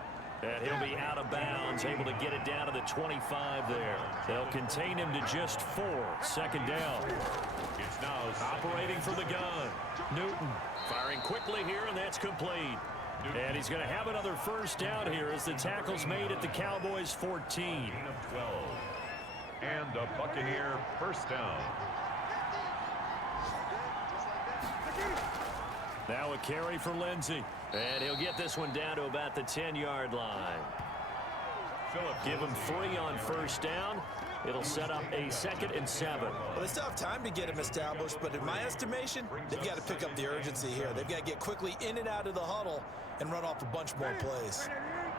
And he'll be out of bounds, able to get it down to the 25 there. They'll contain him to just 4. 2nd down. It's now operating from the gun. Newton firing quickly here, and that's complete. And he's going to have another first down here as the tackle's made at the Cowboys' 14. Gain of 12. And a Buccaneer first down. Now a carry for Lindsey. And he'll get this one down to about the 10-yard line. Give him 3 on first down. It'll set up a 2nd and 7. Well, they still have time to get him established, but in my estimation, they've got to pick up the urgency here. They've got to get quickly in and out of the huddle and run off a bunch more plays.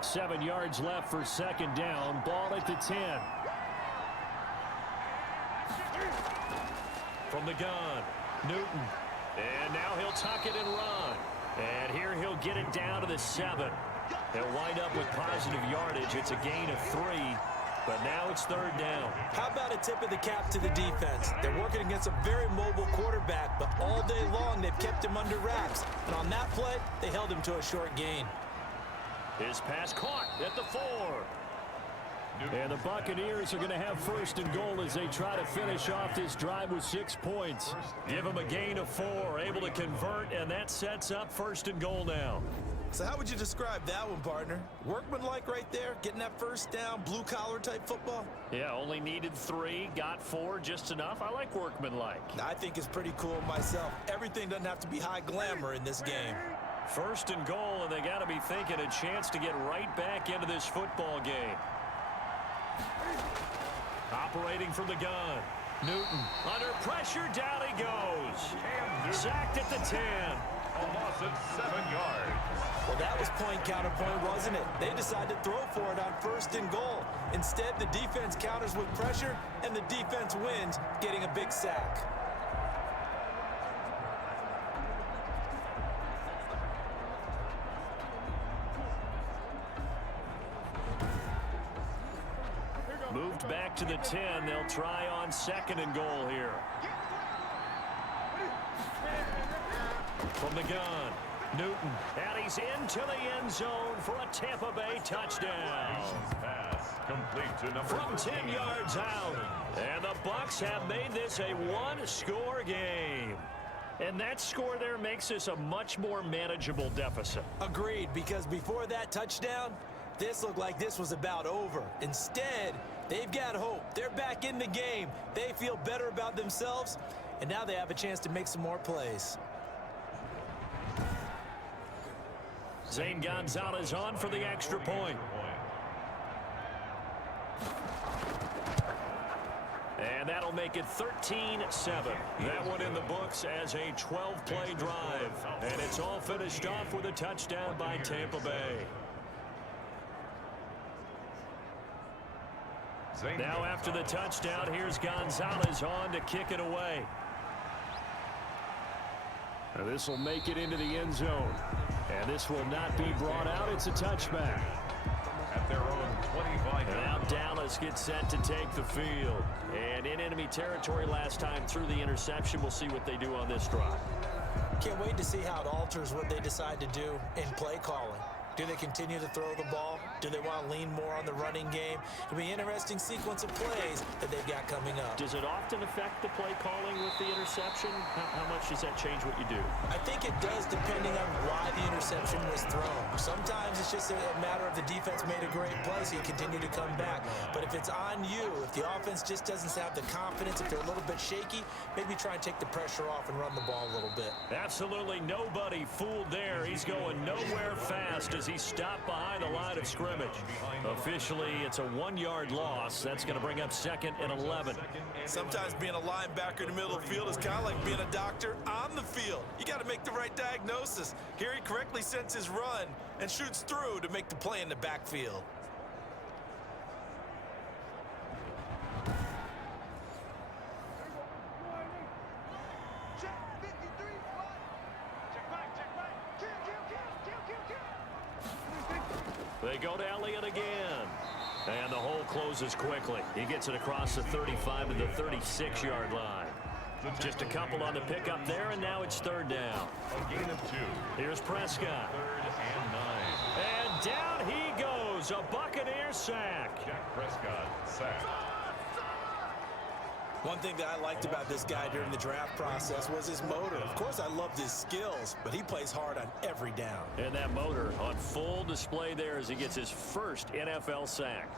7 yards left for 2nd down. Ball at the 10. From the gun, Newton. And now he'll tuck it and run. And here he'll get it down to the 7. They'll wind up with positive yardage. It's a gain of 3. But now it's third down. How about a tip of the cap to the defense? They're working against a very mobile quarterback, but all day long they've kept him under wraps. And on that play, they held him to a short gain. His pass caught at the 4. And the Buccaneers are going to have first and goal as they try to finish off this drive with 6 points. Give them a gain of 4, able to convert, and that sets up first and goal now. So how would you describe that one, partner? Workmanlike right there, getting that first down, blue-collar type football? Yeah, only needed 3, got 4, just enough. I like workmanlike. I think it's pretty cool myself. Everything doesn't have to be high glamour in this game. First and goal, and they got to be thinking a chance to get right back into this football game. Operating from the gun. Newton under pressure, down he goes. Sacked at the 10. A loss of 7 yards. Well, that was point counterpoint, wasn't it? They decided to throw for it on first and goal. Instead, the defense counters with pressure, and the defense wins, getting a big sack. Moved back to the 10. They'll try on second and goal here. From the gun, Newton. And he's into the end zone for a Tampa Bay touchdown. Pass complete to number From 10 yards out. And the Bucs have made this a one-score game. And that score there makes this a much more manageable deficit. Agreed, because before that touchdown, this looked like this was about over. Instead, they've got hope. They're back in the game. They feel better about themselves, and now they have a chance to make some more plays. Zane Gonzalez on for the extra point. And that'll make it 13-7. That one in the books as a 12-play drive. And it's all finished off with a touchdown by Tampa Bay. Now after the touchdown, here's Gonzalez on to kick it away. Now this will make it into the end zone. And this will not be brought out. It's a touchback. At their own 25. Now Dallas gets set to take the field. And in enemy territory last time through the interception. We'll see what they do on this drive. Can't wait to see how it alters what they decide to do in play calling. Do they continue to throw the ball? Do they want to lean more on the running game? It'll be an interesting sequence of plays that they've got coming up. Does it often affect the play calling with the interception? How much does that change what you do? I think it does, depending on why the interception was thrown. Sometimes it's just a matter of the defense made a great play, so you continue to come back. But if it's on you, if the offense just doesn't have the confidence, if they're a little bit shaky, maybe try and take the pressure off and run the ball a little bit. Absolutely nobody fooled there. He's going nowhere fast as he stopped behind the line of scrimmage. Officially, it's a 1-yard loss. That's going to bring up second and 11. Sometimes being a linebacker in the middle of the field is kind of like being a doctor on the field. You got to make the right diagnosis. Here he correctly sends his run and shoots through to make the play in the backfield. They go to Elliott again. And the hole closes quickly. He gets it across the 35 to the 36-yard line. Just a couple on the pickup there, and now it's third down. A gain of 2. Here's Prescott. 3rd and 9. And down he goes. A Buccaneers sack. Dak Prescott sacked. One thing that I liked about this guy during the draft process was his motor. Of course, I loved his skills, but he plays hard on every down. And that motor on full display there as he gets his first NFL sack.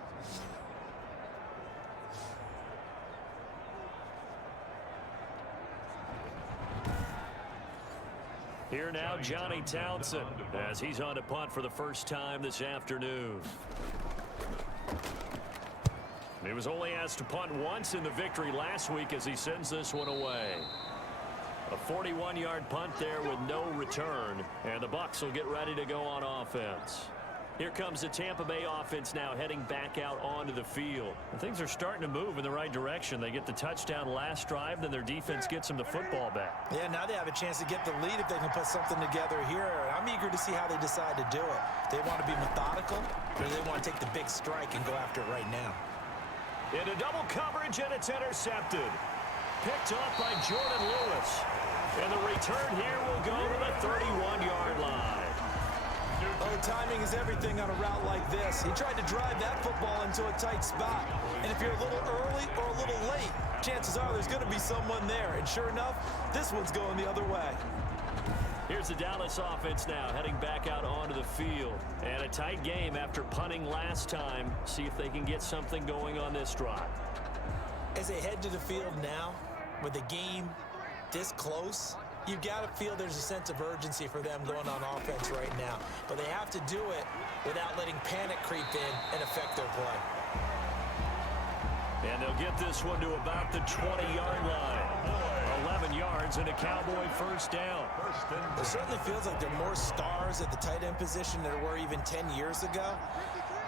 Here now, Johnny Townsend, as he's on to punt for the first time this afternoon. He was only asked to punt once in the victory last week as he sends this one away. A 41-yard punt there with no return, and the Bucs will get ready to go on offense. Here comes the Tampa Bay offense now heading back out onto the field. And things are starting to move in the right direction. They get the touchdown last drive, then their defense gets them the football back. Yeah, now they have a chance to get the lead if they can put something together here. I'm eager to see how they decide to do it. They want to be methodical, or do they want to take the big strike and go after it right now? Into double coverage, and it's intercepted. Picked off by Jordan Lewis. And the return here will go to the 31-yard line. Oh, timing is everything on a route like this. He tried to drive that football into a tight spot. And if you're a little early or a little late, chances are there's going to be someone there. And sure enough, this one's going the other way. Here's the Dallas offense now, heading back out onto the field. And a tight game after punting last time. See if they can get something going on this drive. As they head to the field now, with the game this close, you got to feel there's a sense of urgency for them going on offense right now. But they have to do it without letting panic creep in and affect their play. And they'll get this one to about the 20-yard line. 11 yards and a Cowboy first down. It certainly feels like there are more stars at the tight end position than there were even 10 years ago.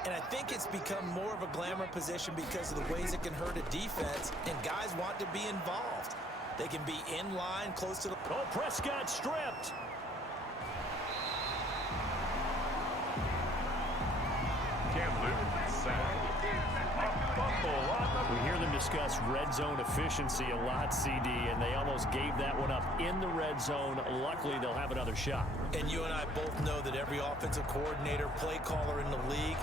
And I think it's become more of a glamour position because of the ways it can hurt a defense, and guys want to be involved. They can be in line, close to the... Oh, Prescott stripped. Cam Newton sacked. We hear them discuss red zone efficiency a lot, CD, and they almost gave that one up in the red zone. Luckily, they'll have another shot. And you and I both know that every offensive coordinator, play caller in the league,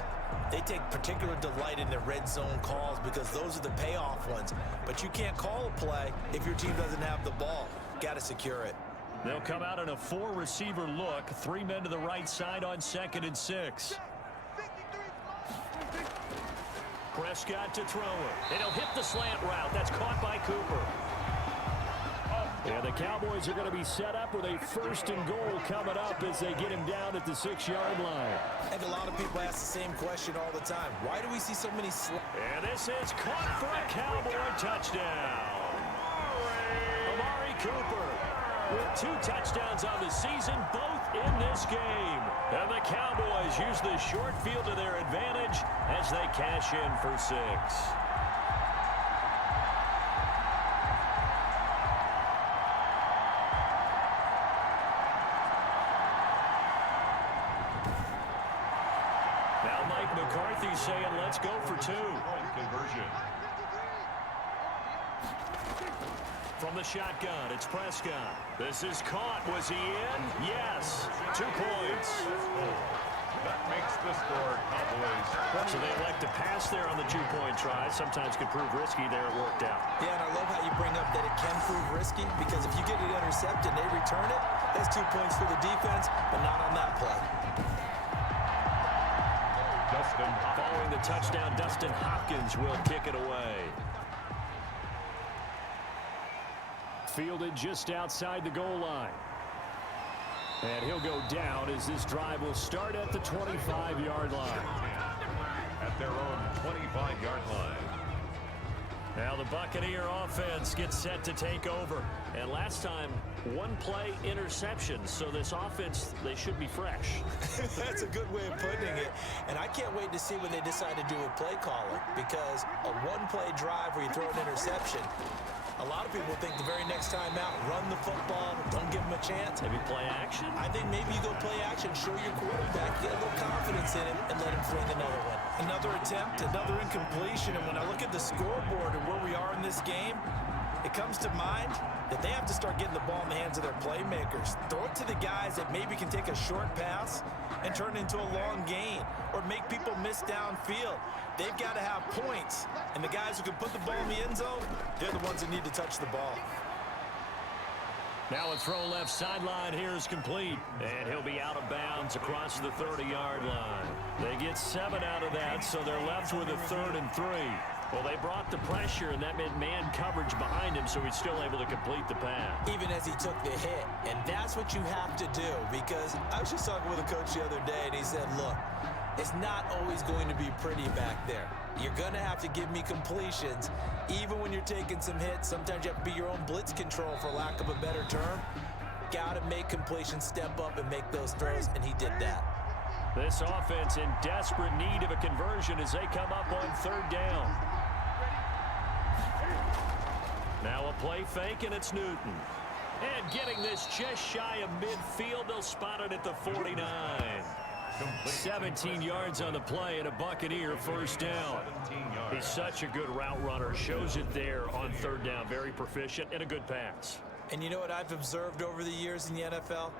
they take particular delight in their red zone calls because those are the payoff ones. But you can't call a play if your team doesn't have the ball. Got to secure it. They'll come out in a 4-receiver look. 3 men to the right side on 2nd and 6. Prescott to throw it. It'll hit the slant route. That's caught by Cooper. Yeah, the Cowboys are going to be set up with a 1st and goal coming up as they get him down at the 6-yard line. And a lot of people ask the same question all the time. Why do we see so many And this is caught for a Cowboy touchdown. Amari Cooper with 2 touchdowns on the season, both in this game. And the Cowboys use the short field to their advantage as they cash in for 6. Now Mike McCarthy saying, let's go for 2. Conversion. From the shotgun, it's Prescott. This is caught. Was he in? Yes. 2 points. That makes the score Cowboys. So they elect to pass there on the 2-point try. Sometimes could prove risky. There it worked out. Yeah, and I love how you bring up that it can prove risky because if you get it intercepted and they return it, that's 2 points for the defense, but not on that play. Following the touchdown, Dustin Hopkins will kick it away. Fielded just outside the goal line. And he'll go down as this drive will start at the 25-yard line. At their own 25-yard line. Now the Buccaneer offense gets set to take over. And last time, 1-play interception. So this offense, they should be fresh. That's a good way of putting it. And I can't wait to see what they decide to do with play calling because a 1-play drive where you throw an interception, a lot of people think the very next time out, run the football, don't give them a chance. Maybe play action? I think maybe you go play action, show your quarterback, get a little confidence in him, and let him fling another one. Another attempt, another incompletion, and when I look at the scoreboard and where we are in this game, it comes to mind that they have to start getting the ball in the hands of their playmakers. Throw it to the guys that maybe can take a short pass and turn it into a long gain or make people miss downfield. They've got to have points, and the guys who can put the ball in the end zone, they're the ones that need to touch the ball. Now a throw left sideline here is complete, and he'll be out of bounds across the 30-yard line. They get 7 out of that, so they're left with a 3rd and 3. Well, they brought the pressure, and that meant man coverage behind him, so he's still able to complete the pass. Even as he took the hit, and that's what you have to do, because I was just talking with a coach the other day, and he said, look, it's not always going to be pretty back there. You're going to have to give me completions, even when you're taking some hits. Sometimes you have to be your own blitz control, for lack of a better term. Got to make completions, step up, and make those throws, and he did that. This offense in desperate need of a conversion as they come up on 3rd down. Now a play fake, and it's Newton. And getting this just shy of midfield, they'll spot it at the 49. 17 yards on the play and a Buccaneer first down. He's such a good route runner. Shows it there on third down. Very proficient and a good pass. And you know what I've observed over the years in the NFL?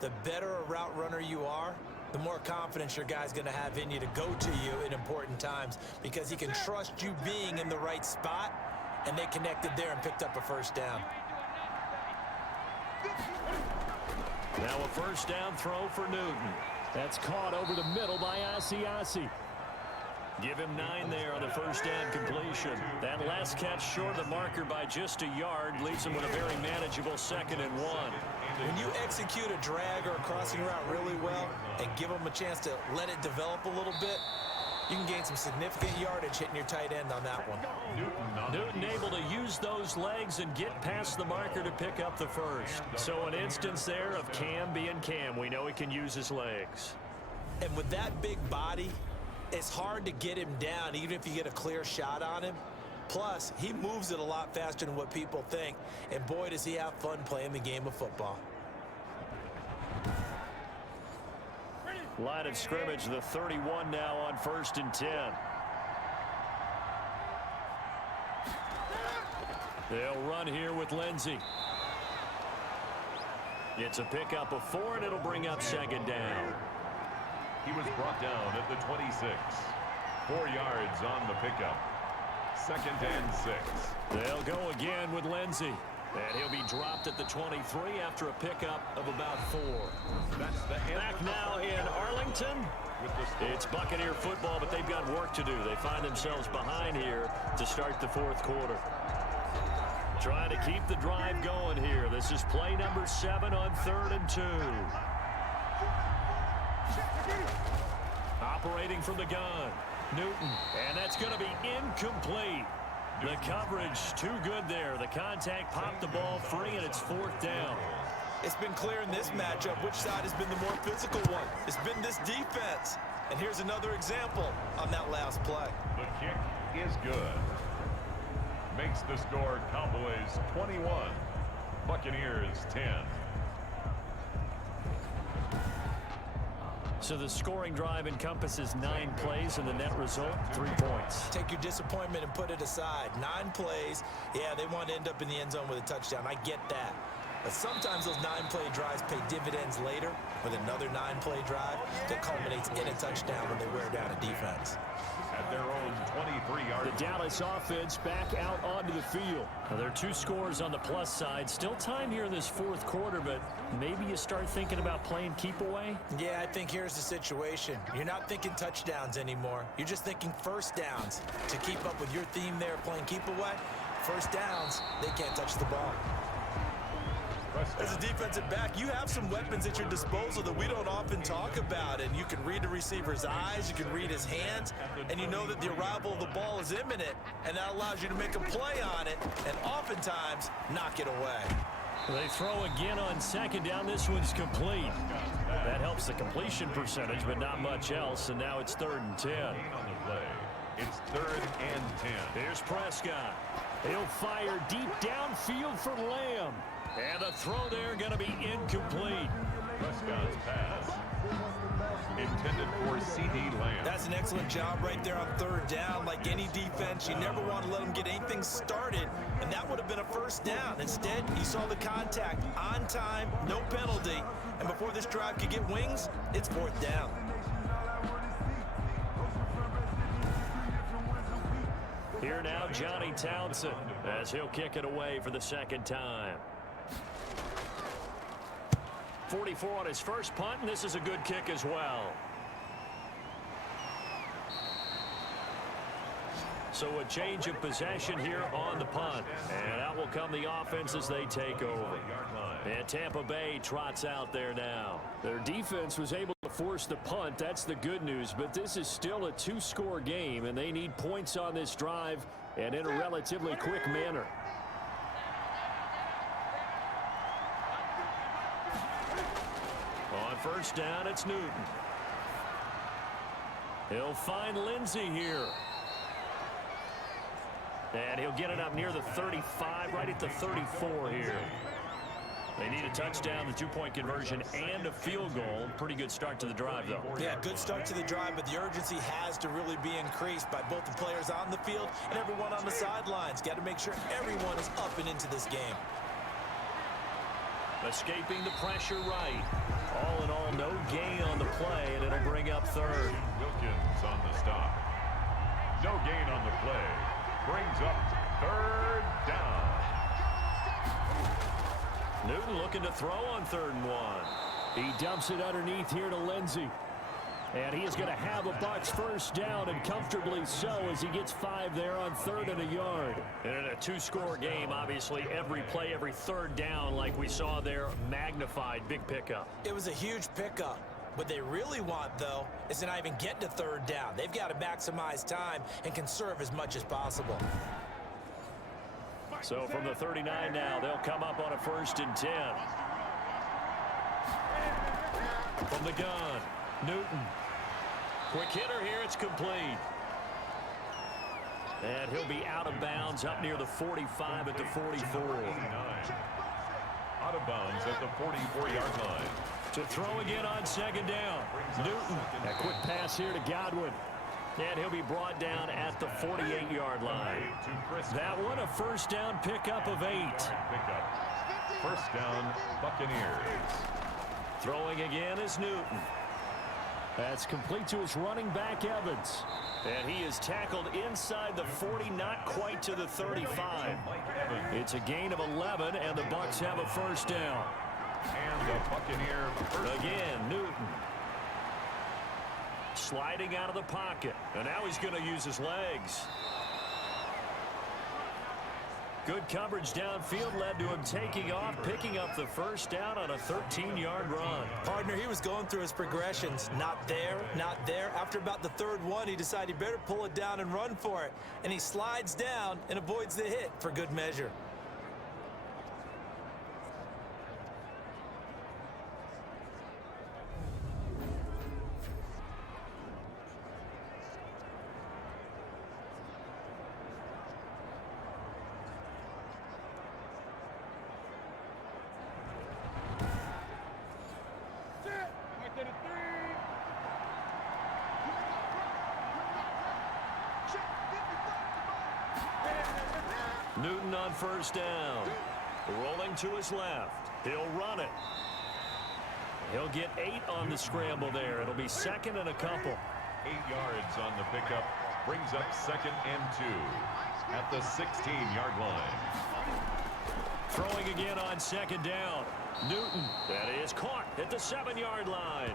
The better a route runner you are, the more confidence your guy's going to have in you to go to you in important times because he can trust you being in the right spot, and they connected there and picked up a first down. Now a first down throw for Newton. That's caught over the middle by Asiasi. Give him 9 there on the first down completion. That last catch short of the marker by just a yard leaves him with a very manageable 2nd and 1. When you execute a drag or a crossing route really well and give them a chance to let it develop a little bit, you can gain some significant yardage hitting your tight end on that one. Newton able to use those legs and get past the marker to pick up the first. So an instance there of Cam being Cam. We know he can use his legs. And with that big body, it's hard to get him down even if you get a clear shot on him. Plus, he moves it a lot faster than what people think. And boy, does he have fun playing the game of football. Line of scrimmage, the 31 now on 1st and 10. They'll run here with Lindsey. It's a pickup of 4, and it'll bring up 2nd down. He was brought down at the 26. 4 yards on the pickup. 2nd and 6. They'll go again with Lindsey. And he'll be dropped at the 23 after a pickup of about 4. That's the Back now in Arlington. It's Buccaneer football, but they've got work to do. They find themselves behind here to start the 4th quarter. Trying to keep the drive going here. This is play number 7 on 3rd and 2. Operating from the gun, Newton, and that's going to be incomplete. The coverage too good there. The contact popped the ball free, and it's 4th down. It's been clear in this matchup which side has been the more physical one. It's been this defense. And here's another example on that last play. The kick is good. Makes the score Cowboys 21, Buccaneers 10. So the scoring drive encompasses 9 plays, and the net result, 3 points. Take your disappointment and put it aside. 9 plays. Yeah, they want to end up in the end zone with a touchdown. I get that. But sometimes those 9-play drives pay dividends later with another 9-play drive that culminates in a touchdown when they wear down a defense. At their own 23-yard. The Dallas offense back out onto the field. Now, there are 2 scores on the plus side. Still time here in this 4th quarter, but maybe you start thinking about playing keep away? Yeah, I think here's the situation. You're not thinking touchdowns anymore. You're just thinking first downs. To keep up with your theme there, playing keep away, first downs, they can't touch the ball. As a defensive back, you have some weapons at your disposal that we don't often talk about, and you can read the receiver's eyes, you can read his hands, and you know that the arrival of the ball is imminent, and that allows you to make a play on it and oftentimes knock it away. They throw again on 2nd down. This one's complete. That helps the completion percentage, but not much else, and now it's 3rd and 10. On the play. It's 3rd and 10. Here's Prescott. He'll fire deep downfield for Lamb. And the throw there going to be incomplete. Prescott's pass intended for C.D. Lamb. That's an excellent job right there on 3rd down. Like any defense, you never want to let them get anything started, and that would have been a first down. Instead, you saw the contact on time, no penalty, and before this drive could get wings, it's 4th down. Here now, Johnny Townsend, as he'll kick it away for the 2nd time. 44 on his first punt, and this is a good kick as well. So a change of possession here on the punt. And out will come the offense as they take over. And Tampa Bay trots out there now. Their defense was able to force the punt. That's the good news. But this is still a 2-score game, and they need points on this drive and in a relatively quick manner. On 1st down, it's Newton. He'll find Lindsey here. And he'll get it up near the 35, right at the 34 here. They need a touchdown, the two-point conversion, and a field goal. Pretty good start to the drive, though. Yeah, good start to the drive, but the urgency has to really be increased by both the players on the field and everyone on the sidelines. Got to make sure everyone is up and into this game. Escaping the pressure right. All in all, no gain on the play, and it'll bring up third. Wilkins on the stop. No gain on the play. Brings up third down. Newton looking to throw on 3rd and 1. He dumps it underneath here to Lindsey. And he is going to have a Bucs first down, and comfortably so, as he gets 5 there on 3rd and a yard. And in a two-score game, obviously, every play, every 3rd down, like we saw there, magnified. Big pickup. It was a huge pickup. What they really want, though, is to not even get to 3rd down. They've got to maximize time and conserve as much as possible. So from the 39 now, they'll come up on a 1st and 10. From the gun, Newton. Quick hitter here, it's complete. And he'll be out of bounds up near the 45 at the 44. Out of bounds at the 44-yard line. To throw again on 2nd down. Newton. A quick pass here to Godwin. And he'll be brought down at the 48-yard line. That one a 1st down pickup of 8. First down, Buccaneers. Throwing again is Newton. That's complete to his running back, Evans. And he is tackled inside the 40, not quite to the 35. It's a gain of 11, and the Bucs have a 1st down. And the Buccaneer again, Newton. Sliding out of the pocket. And now he's going to use his legs. Good coverage downfield led to him taking off, picking up the 1st down on a 13-yard run. Partner, he was going through his progressions. Not there, not there. After about the 3rd one, he decided he better pull it down and run for it. And he slides down and avoids the hit for good measure. Newton on 1st down. Rolling to his left. He'll run it. He'll get 8 on the scramble there. It'll be 2nd and a couple. 8 yards on the pickup. Brings up 2nd and 2 at the 16-yard line. Throwing again on 2nd down. Newton. That is caught at the 7-yard line.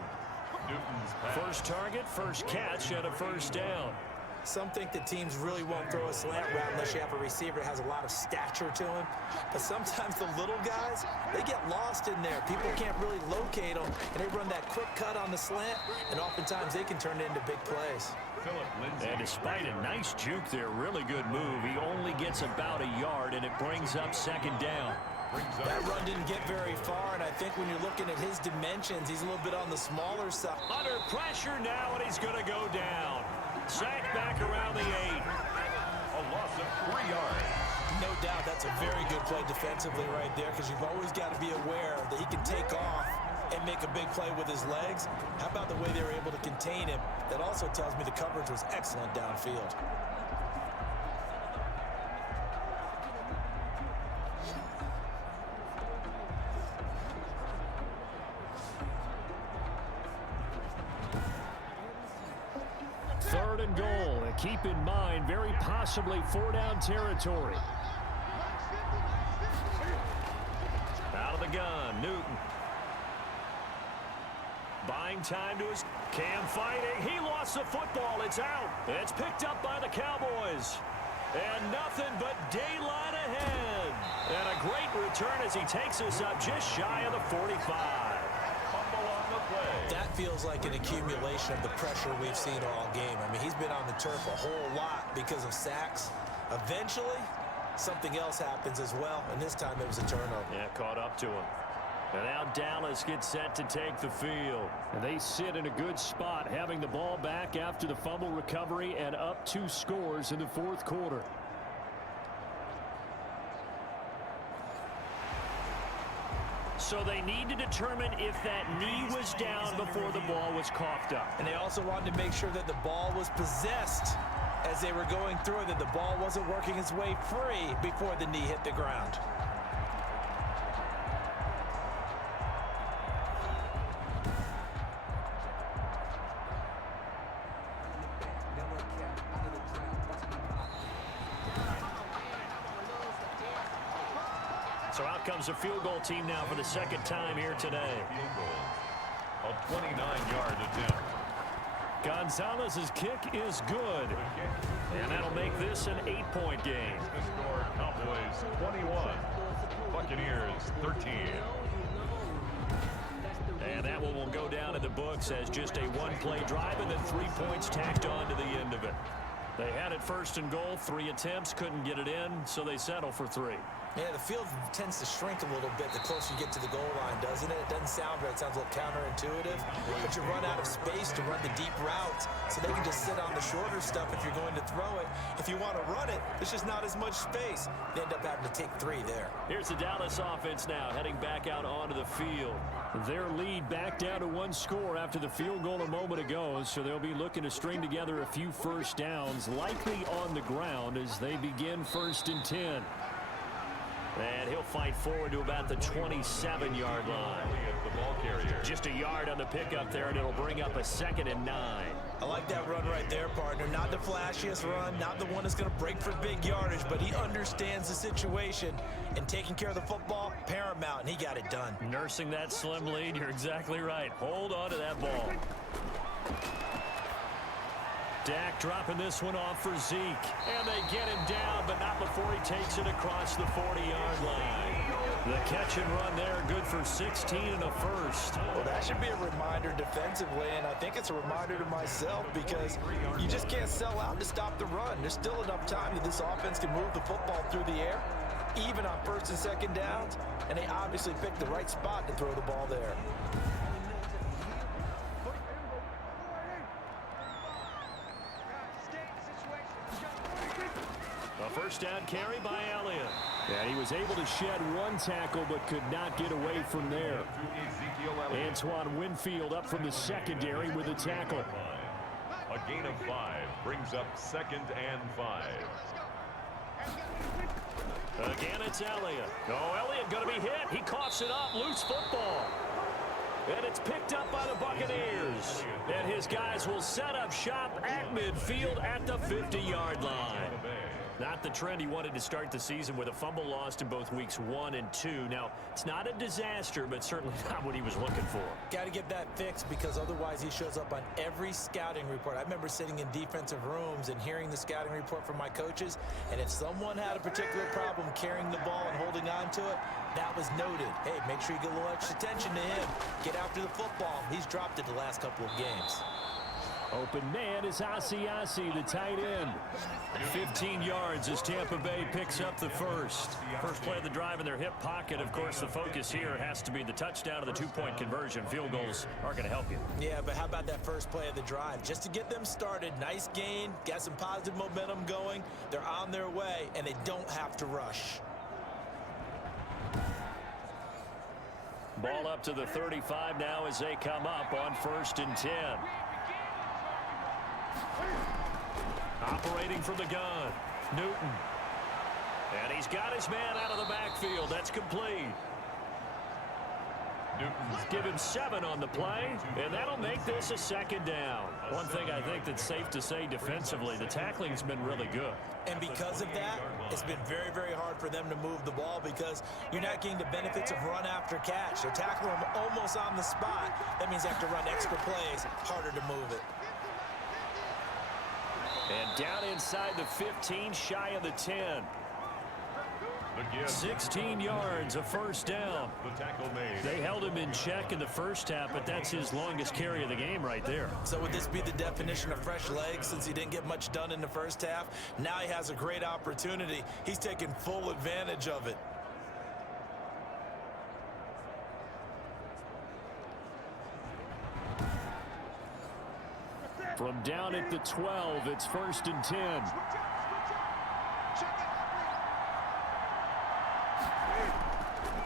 Newton's pass. First target, first catch, and a 1st down. Some think that teams really won't throw a slant route unless you have a receiver that has a lot of stature to him. But sometimes the little guys, they get lost in there. People can't really locate them, and they run that quick cut on the slant, and oftentimes they can turn it into big plays. And despite a nice juke there, really good move, he only gets about a yard, and it brings up 2nd down. That run didn't get very far, and I think when you're looking at his dimensions, he's a little bit on the smaller side. Under pressure now, and he's going to go down. Sacked back around the 8. A loss of 3 yards. No doubt that's a very good play defensively right there, because you've always got to be aware that he can take off and make a big play with his legs. How about the way they were able to contain him? That also tells me the coverage was excellent downfield. Third and goal. And keep in mind, very possibly 4-down territory. Out of the gun, Newton. Buying time to his Cam fighting. He lost the football. It's out. It's picked up by the Cowboys. And nothing but daylight ahead. And a great return as he takes us up just shy of the 45. Fumble on the play. That feels like an accumulation of the pressure we've seen all game. I mean, he's been on the turf a whole lot because of sacks. Eventually, something else happens as well, and this time it was a turnover. Yeah, caught up to him. And now Dallas gets set to take the field. And they sit in a good spot, having the ball back after the fumble recovery and up 2 scores in the 4th quarter. So they need to determine if that knee was down before the ball was coughed up. And they also wanted to make sure that the ball was possessed as they were going through it, that the ball wasn't working its way free before the knee hit the ground. So out comes a field goal team now for the second time here today. Field goal. A 29-yard attempt. Gonzalez's kick is good. And that'll make this an 8-point game. The score, Cowboys 21, Buccaneers 13. And that one will go down in the books as just a one-play drive and then 3 points tacked on to the end of it. They had it first and goal, 3 attempts, couldn't get it in, so they settle for 3. Yeah, the field tends to shrink a little bit the closer you get to the goal line, doesn't it? It doesn't sound right. It sounds a little counterintuitive. But you run out of space to run the deep routes, so they can just sit on the shorter stuff if you're going to throw it. If you want to run it, there's just not as much space. They end up having to take 3 there. Here's the Dallas offense now, heading back out onto the field. Their lead back down to 1 score after the field goal a moment ago, so they'll be looking to string together a few first downs, likely on the ground as they begin 1st and 10. And he'll fight forward to about the 27-yard line. The ball carrier. Just a yard on the pickup there, and it'll bring up a 2nd and 9. I like that run right there, partner. Not the flashiest run, not the one that's going to break for big yardage, but he understands the situation, and taking care of the football, paramount, and he got it done. Nursing that slim lead, you're exactly right. Hold on to that ball. Dak dropping this one off for Zeke. And they get him down, but not before he takes it across the 40-yard line. The catch and run there, good for 16 and a first. Well, that should be a reminder defensively, and I think it's a reminder to myself because you just can't sell out to stop the run. There's still enough time that this offense can move the football through the air, even on 1st and 2nd downs, and they obviously picked the right spot to throw the ball there. A first down carry by Elliott. And he was able to shed 1 tackle but could not get away from there. Ezekiel Elliott. Antoine Winfield up from the secondary with a tackle. A gain of 5 brings up 2nd and 5. Again, it's Elliott. Oh, Elliott going to be hit. He coughs it up. Loose football. And it's picked up by the Buccaneers. And his guys will set up shop at midfield at the 50-yard line. Not the trend he wanted to start the season with a fumble lost in both weeks 1 and 2. Now, it's not a disaster, but certainly not what he was looking for. Got to get that fixed because otherwise he shows up on every scouting report. I remember sitting in defensive rooms and hearing the scouting report from my coaches, and if someone had a particular problem carrying the ball and holding on to it, that was noted. Hey, make sure you get a little extra attention to him. Get after the football. He's dropped it the last couple of games. Open man is Asiasi, the tight end. 15 yards as Tampa Bay picks up the first. First play of the drive in their hip pocket. Of course, the focus here has to be the touchdown of the 2-point conversion. Field goals aren't going to help you. Yeah, but how about that first play of the drive? Just to get them started, nice gain, got some positive momentum going. They're on their way, and they don't have to rush. Ball up to the 35 now as they come up on 1st and 10. Operating from the gun, Newton. And he's got his man out of the backfield. That's complete. Newton's give him 7 on the play, and that'll make this a 2nd down. One thing I think that's safe to say defensively, the tackling's been really good. And because of that, it's been very, very hard for them to move the ball because you're not getting the benefits of run after catch. They're tackling them almost on the spot. That means they have to run extra plays, harder to move it. And down inside the 15, shy of the 10. 16 yards, a first down. The tackle made. They held him in check in the first half, but that's his longest carry of the game right there. So would this be the definition of fresh legs since he didn't get much done in the first half? Now he has a great opportunity. He's taking full advantage of it. From down at the 12, it's 1st and 10.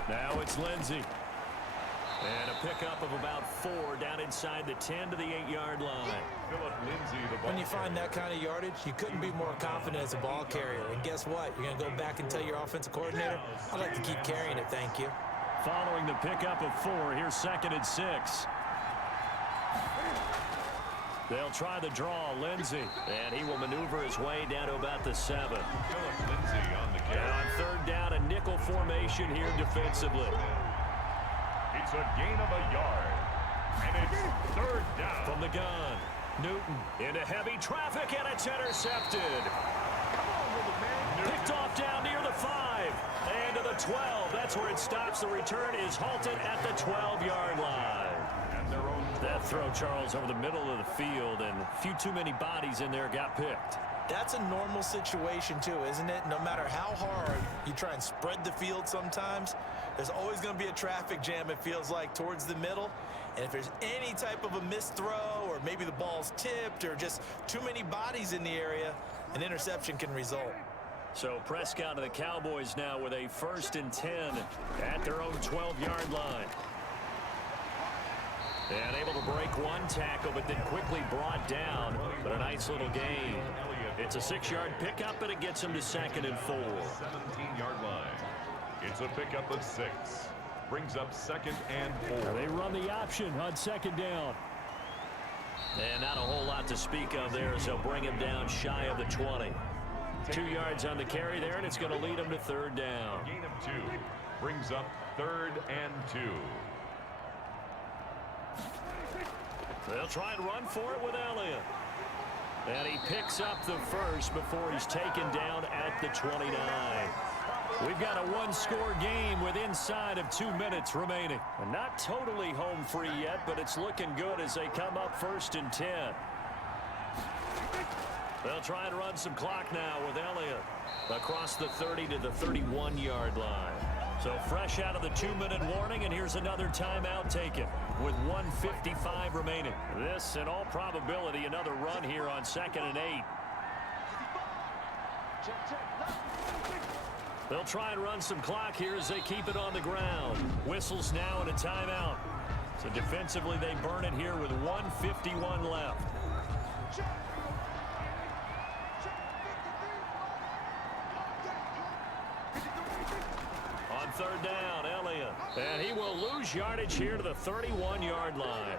Now it's Lindsey. And a pickup of about 4 down inside the 10 to the 8-yard line. When you find that kind of yardage, you couldn't be more confident as a ball carrier. And guess what? You're going to go back and tell your offensive coordinator, I'd like to keep carrying it, thank you. Following the pickup of 4, here's 2nd and 6. They'll try the draw, Lindsey. And he will maneuver his way down to about the 7. And on 3rd down, a nickel formation here defensively. It's a gain of a yard. And it's 3rd down. From the gun, Newton into heavy traffic, and it's intercepted. Picked off down near the 5 and to the 12. That's where it stops. The return is halted at the 12-yard line. That throw, Charles, over the middle of the field, and a few too many bodies in there got picked. That's a normal situation, too, isn't it? No matter how hard you try and spread the field sometimes, there's always going to be a traffic jam, it feels like, towards the middle. And if there's any type of a missed throw, or maybe the ball's tipped, or just too many bodies in the area, an interception can result. So Prescott and the Cowboys now with a 1st and 10 at their own 12-yard line. And able to break one tackle, but then quickly brought down. But a nice little gain. It's a 6-yard pickup, and it gets him to 2nd and 4. 17-yard line. It's a pickup of 6. Brings up 2nd and 4. They run the option on 2nd down. And not a whole lot to speak of there, as they'll bring him down shy of the 20. 2 yards on the carry there, and it's going to lead him to 3rd down. Gain of 2. Brings up 3rd and 2. They'll try and run for it with Elliott. And he picks up the 1st before he's taken down at the 29. We've got a 1-score game with inside of 2 minutes remaining. And not totally home free yet, but it's looking good as they come up 1st and 10. They'll try and run some clock now with Elliott across the 30 to the 31-yard line. So fresh out of the 2-minute warning, and here's another timeout taken with 1:55 remaining. This, in all probability, another run here on 2nd and 8. They'll try and run some clock here as they keep it on the ground. Whistles now and a timeout. So defensively, they burn it here with 1:51 left. On 3rd down, Elliott. And he will lose yardage here to the 31-yard line.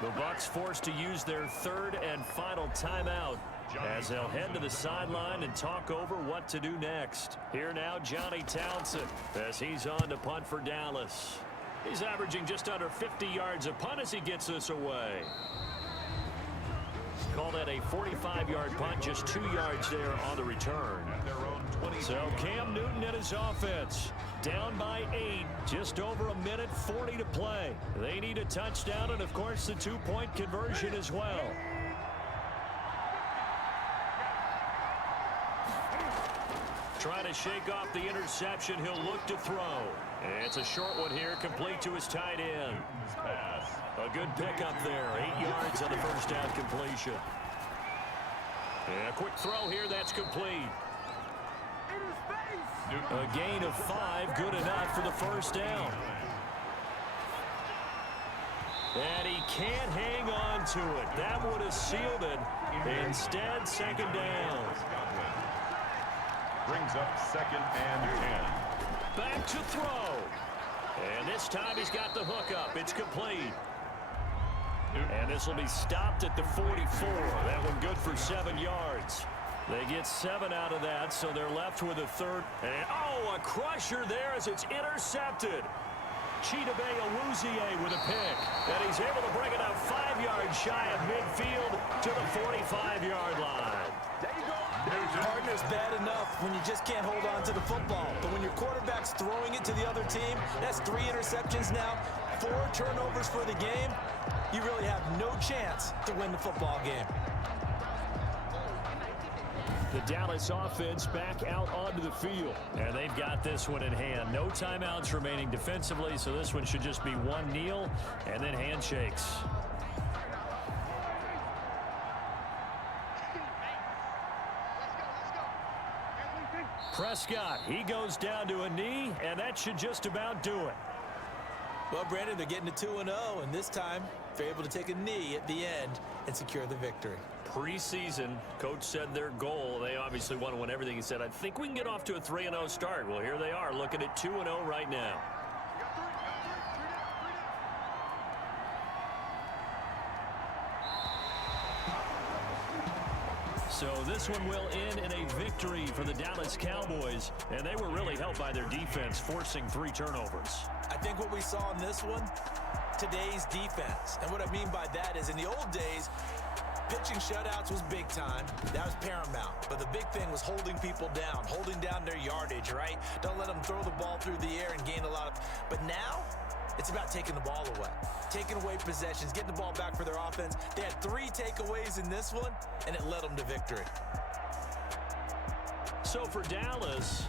The Bucs forced to use their 3rd and final timeout as they'll head to the sideline and talk over what to do next. Here now, Johnny Townsend, as he's on to punt for Dallas. He's averaging just under 50 yards a punt as he gets this away. Call that a 45-yard punt, just 2 yards there on the return. So Cam Newton and his offense down by 8, just over 1:40 to play. They need a touchdown and, of course, the 2-point conversion as well. Trying to shake off the interception. He'll look to throw. It's a short one here, complete to his tight end. A good pickup there, 8 yards on the 1st down completion. And a quick throw here, that's complete. A gain of 5, good enough for the 1st down. And he can't hang on to it. That would have sealed it. Instead, 2nd down. Brings up 2nd and 10. Back to throw. And this time he's got the hook up. It's complete. And this will be stopped at the 44. That one good for 7 yards. They get 7 out of that, so they're left with a 3rd. And, a crusher there as it's intercepted. Chidobe Awuzie with a pick. And he's able to bring it out 5 yards shy of midfield to the 45-yard line. Partner's bad enough when you just can't hold on to the football. But when your quarterback's throwing it to the other team, that's 3 interceptions now, 4 turnovers for the game. You really have no chance to win the football game. The Dallas offense back out onto the field. And they've got this one in hand. No timeouts remaining defensively, so this one should just be one kneel and then handshakes. Prescott, he goes down to a knee, and that should just about do it. Well, Brandon, they're getting to 2-0, and this time they're able to take a knee at the end and secure the victory. Preseason, coach said their goal, they obviously want to win everything. He said, I think we can get off to a 3-0 start. Well, here they are looking at 2-0 right now. So this one will end in a victory for the Dallas Cowboys, and they were really helped by their defense, forcing 3 turnovers. I think what we saw in this one, today's defense. And what I mean by that is in the old days, pitching shutouts was big time. That was paramount. But the big thing was holding people down, holding down their yardage, right? Don't let them throw the ball through the air and gain a lot of... But now, it's about taking the ball away. Taking away possessions, getting the ball back for their offense. They had 3 takeaways in this one, and it led them to victory. So for Dallas,